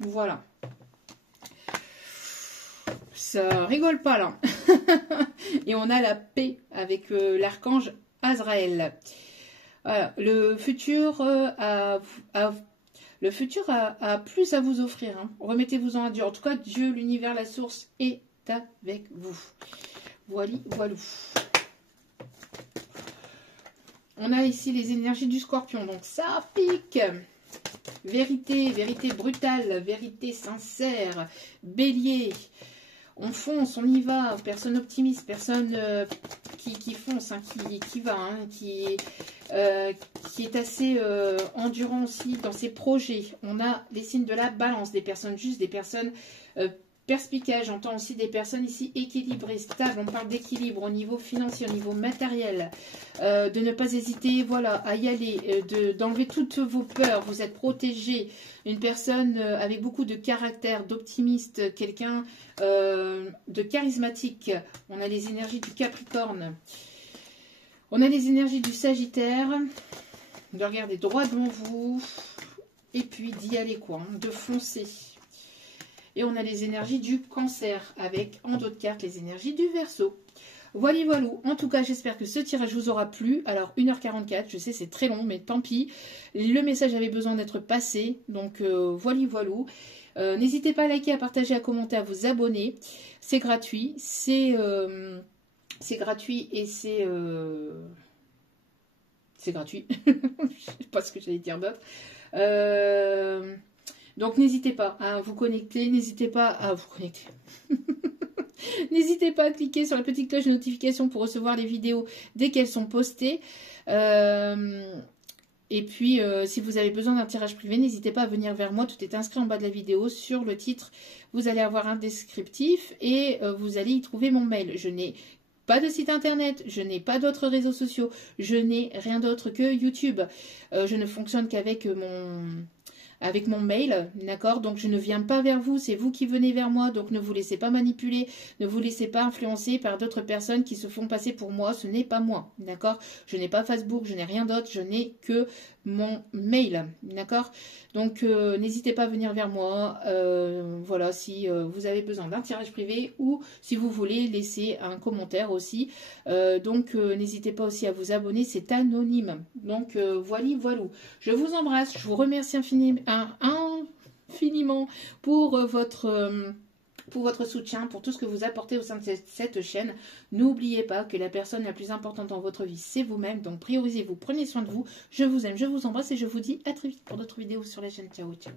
Voilà. Ça rigole pas là. Et on a la paix avec l'archange Azraël. Voilà, le futur a plus à vous offrir. Hein. Remettez-vous en Dieu. En tout cas, Dieu, l'univers, la source est avec vous. Voilà. On a ici les énergies du scorpion. Donc, ça pique. Vérité brutale, vérité sincère. Bélier. On fonce, on y va. Personne optimiste, personne qui fonce, hein, qui va, hein, qui est assez endurant aussi dans ses projets. On a les signes de la balance, des personnes justes, des personnes perspicace, j'entends aussi des personnes ici équilibrées, stables. On parle d'équilibre au niveau financier, au niveau matériel. De ne pas hésiter, voilà, à y aller, d'enlever toutes vos peurs. Vous êtes protégé. Une personne avec beaucoup de caractère, d'optimiste, quelqu'un de charismatique. On a les énergies du Capricorne. On a les énergies du Sagittaire. De regarder droit devant vous. Et puis d'y aller quoi, hein, de foncer. Et on a les énergies du Cancer, avec en d'autres cartes les énergies du Verseau. Voilà, voilà. En tout cas, j'espère que ce tirage vous aura plu. Alors, 1h44, je sais, c'est très long, mais tant pis. Le message avait besoin d'être passé. Donc, voilà, voilà. N'hésitez pas à liker, à partager, à commenter, à vous abonner. C'est gratuit. C'est gratuit et c'est gratuit. Je ne sais pas ce que j'allais dire d'autre. Donc n'hésitez pas à vous connecter, n'hésitez pas à vous connecter. N'hésitez pas à cliquer sur la petite cloche de notification pour recevoir les vidéos dès qu'elles sont postées. Et puis, si vous avez besoin d'un tirage privé, n'hésitez pas à venir vers moi. Tout est inscrit en bas de la vidéo. Sur le titre, vous allez avoir un descriptif et vous allez y trouver mon mail. Je n'ai pas de site internet, je n'ai pas d'autres réseaux sociaux, je n'ai rien d'autre que YouTube. Je ne fonctionne qu'avec mon mail, d'accord? Donc je ne viens pas vers vous, c'est vous qui venez vers moi, donc ne vous laissez pas manipuler, ne vous laissez pas influencer par d'autres personnes qui se font passer pour moi, ce n'est pas moi, d'accord? Je n'ai pas Facebook, je n'ai rien d'autre, je n'ai que mon mail, d'accord? Donc n'hésitez pas à venir vers moi, voilà, si vous avez besoin d'un tirage privé ou si vous voulez laisser un commentaire aussi, donc n'hésitez pas aussi à vous abonner, c'est anonyme, donc voilà, voilà. Je vous embrasse, je vous remercie infiniment pour votre soutien, pour tout ce que vous apportez au sein de cette chaîne. N'oubliez pas que la personne la plus importante dans votre vie, c'est vous-même. Donc priorisez-vous, prenez soin de vous. Je vous aime, je vous embrasse et je vous dis à très vite pour d'autres vidéos sur la chaîne. Ciao, ciao.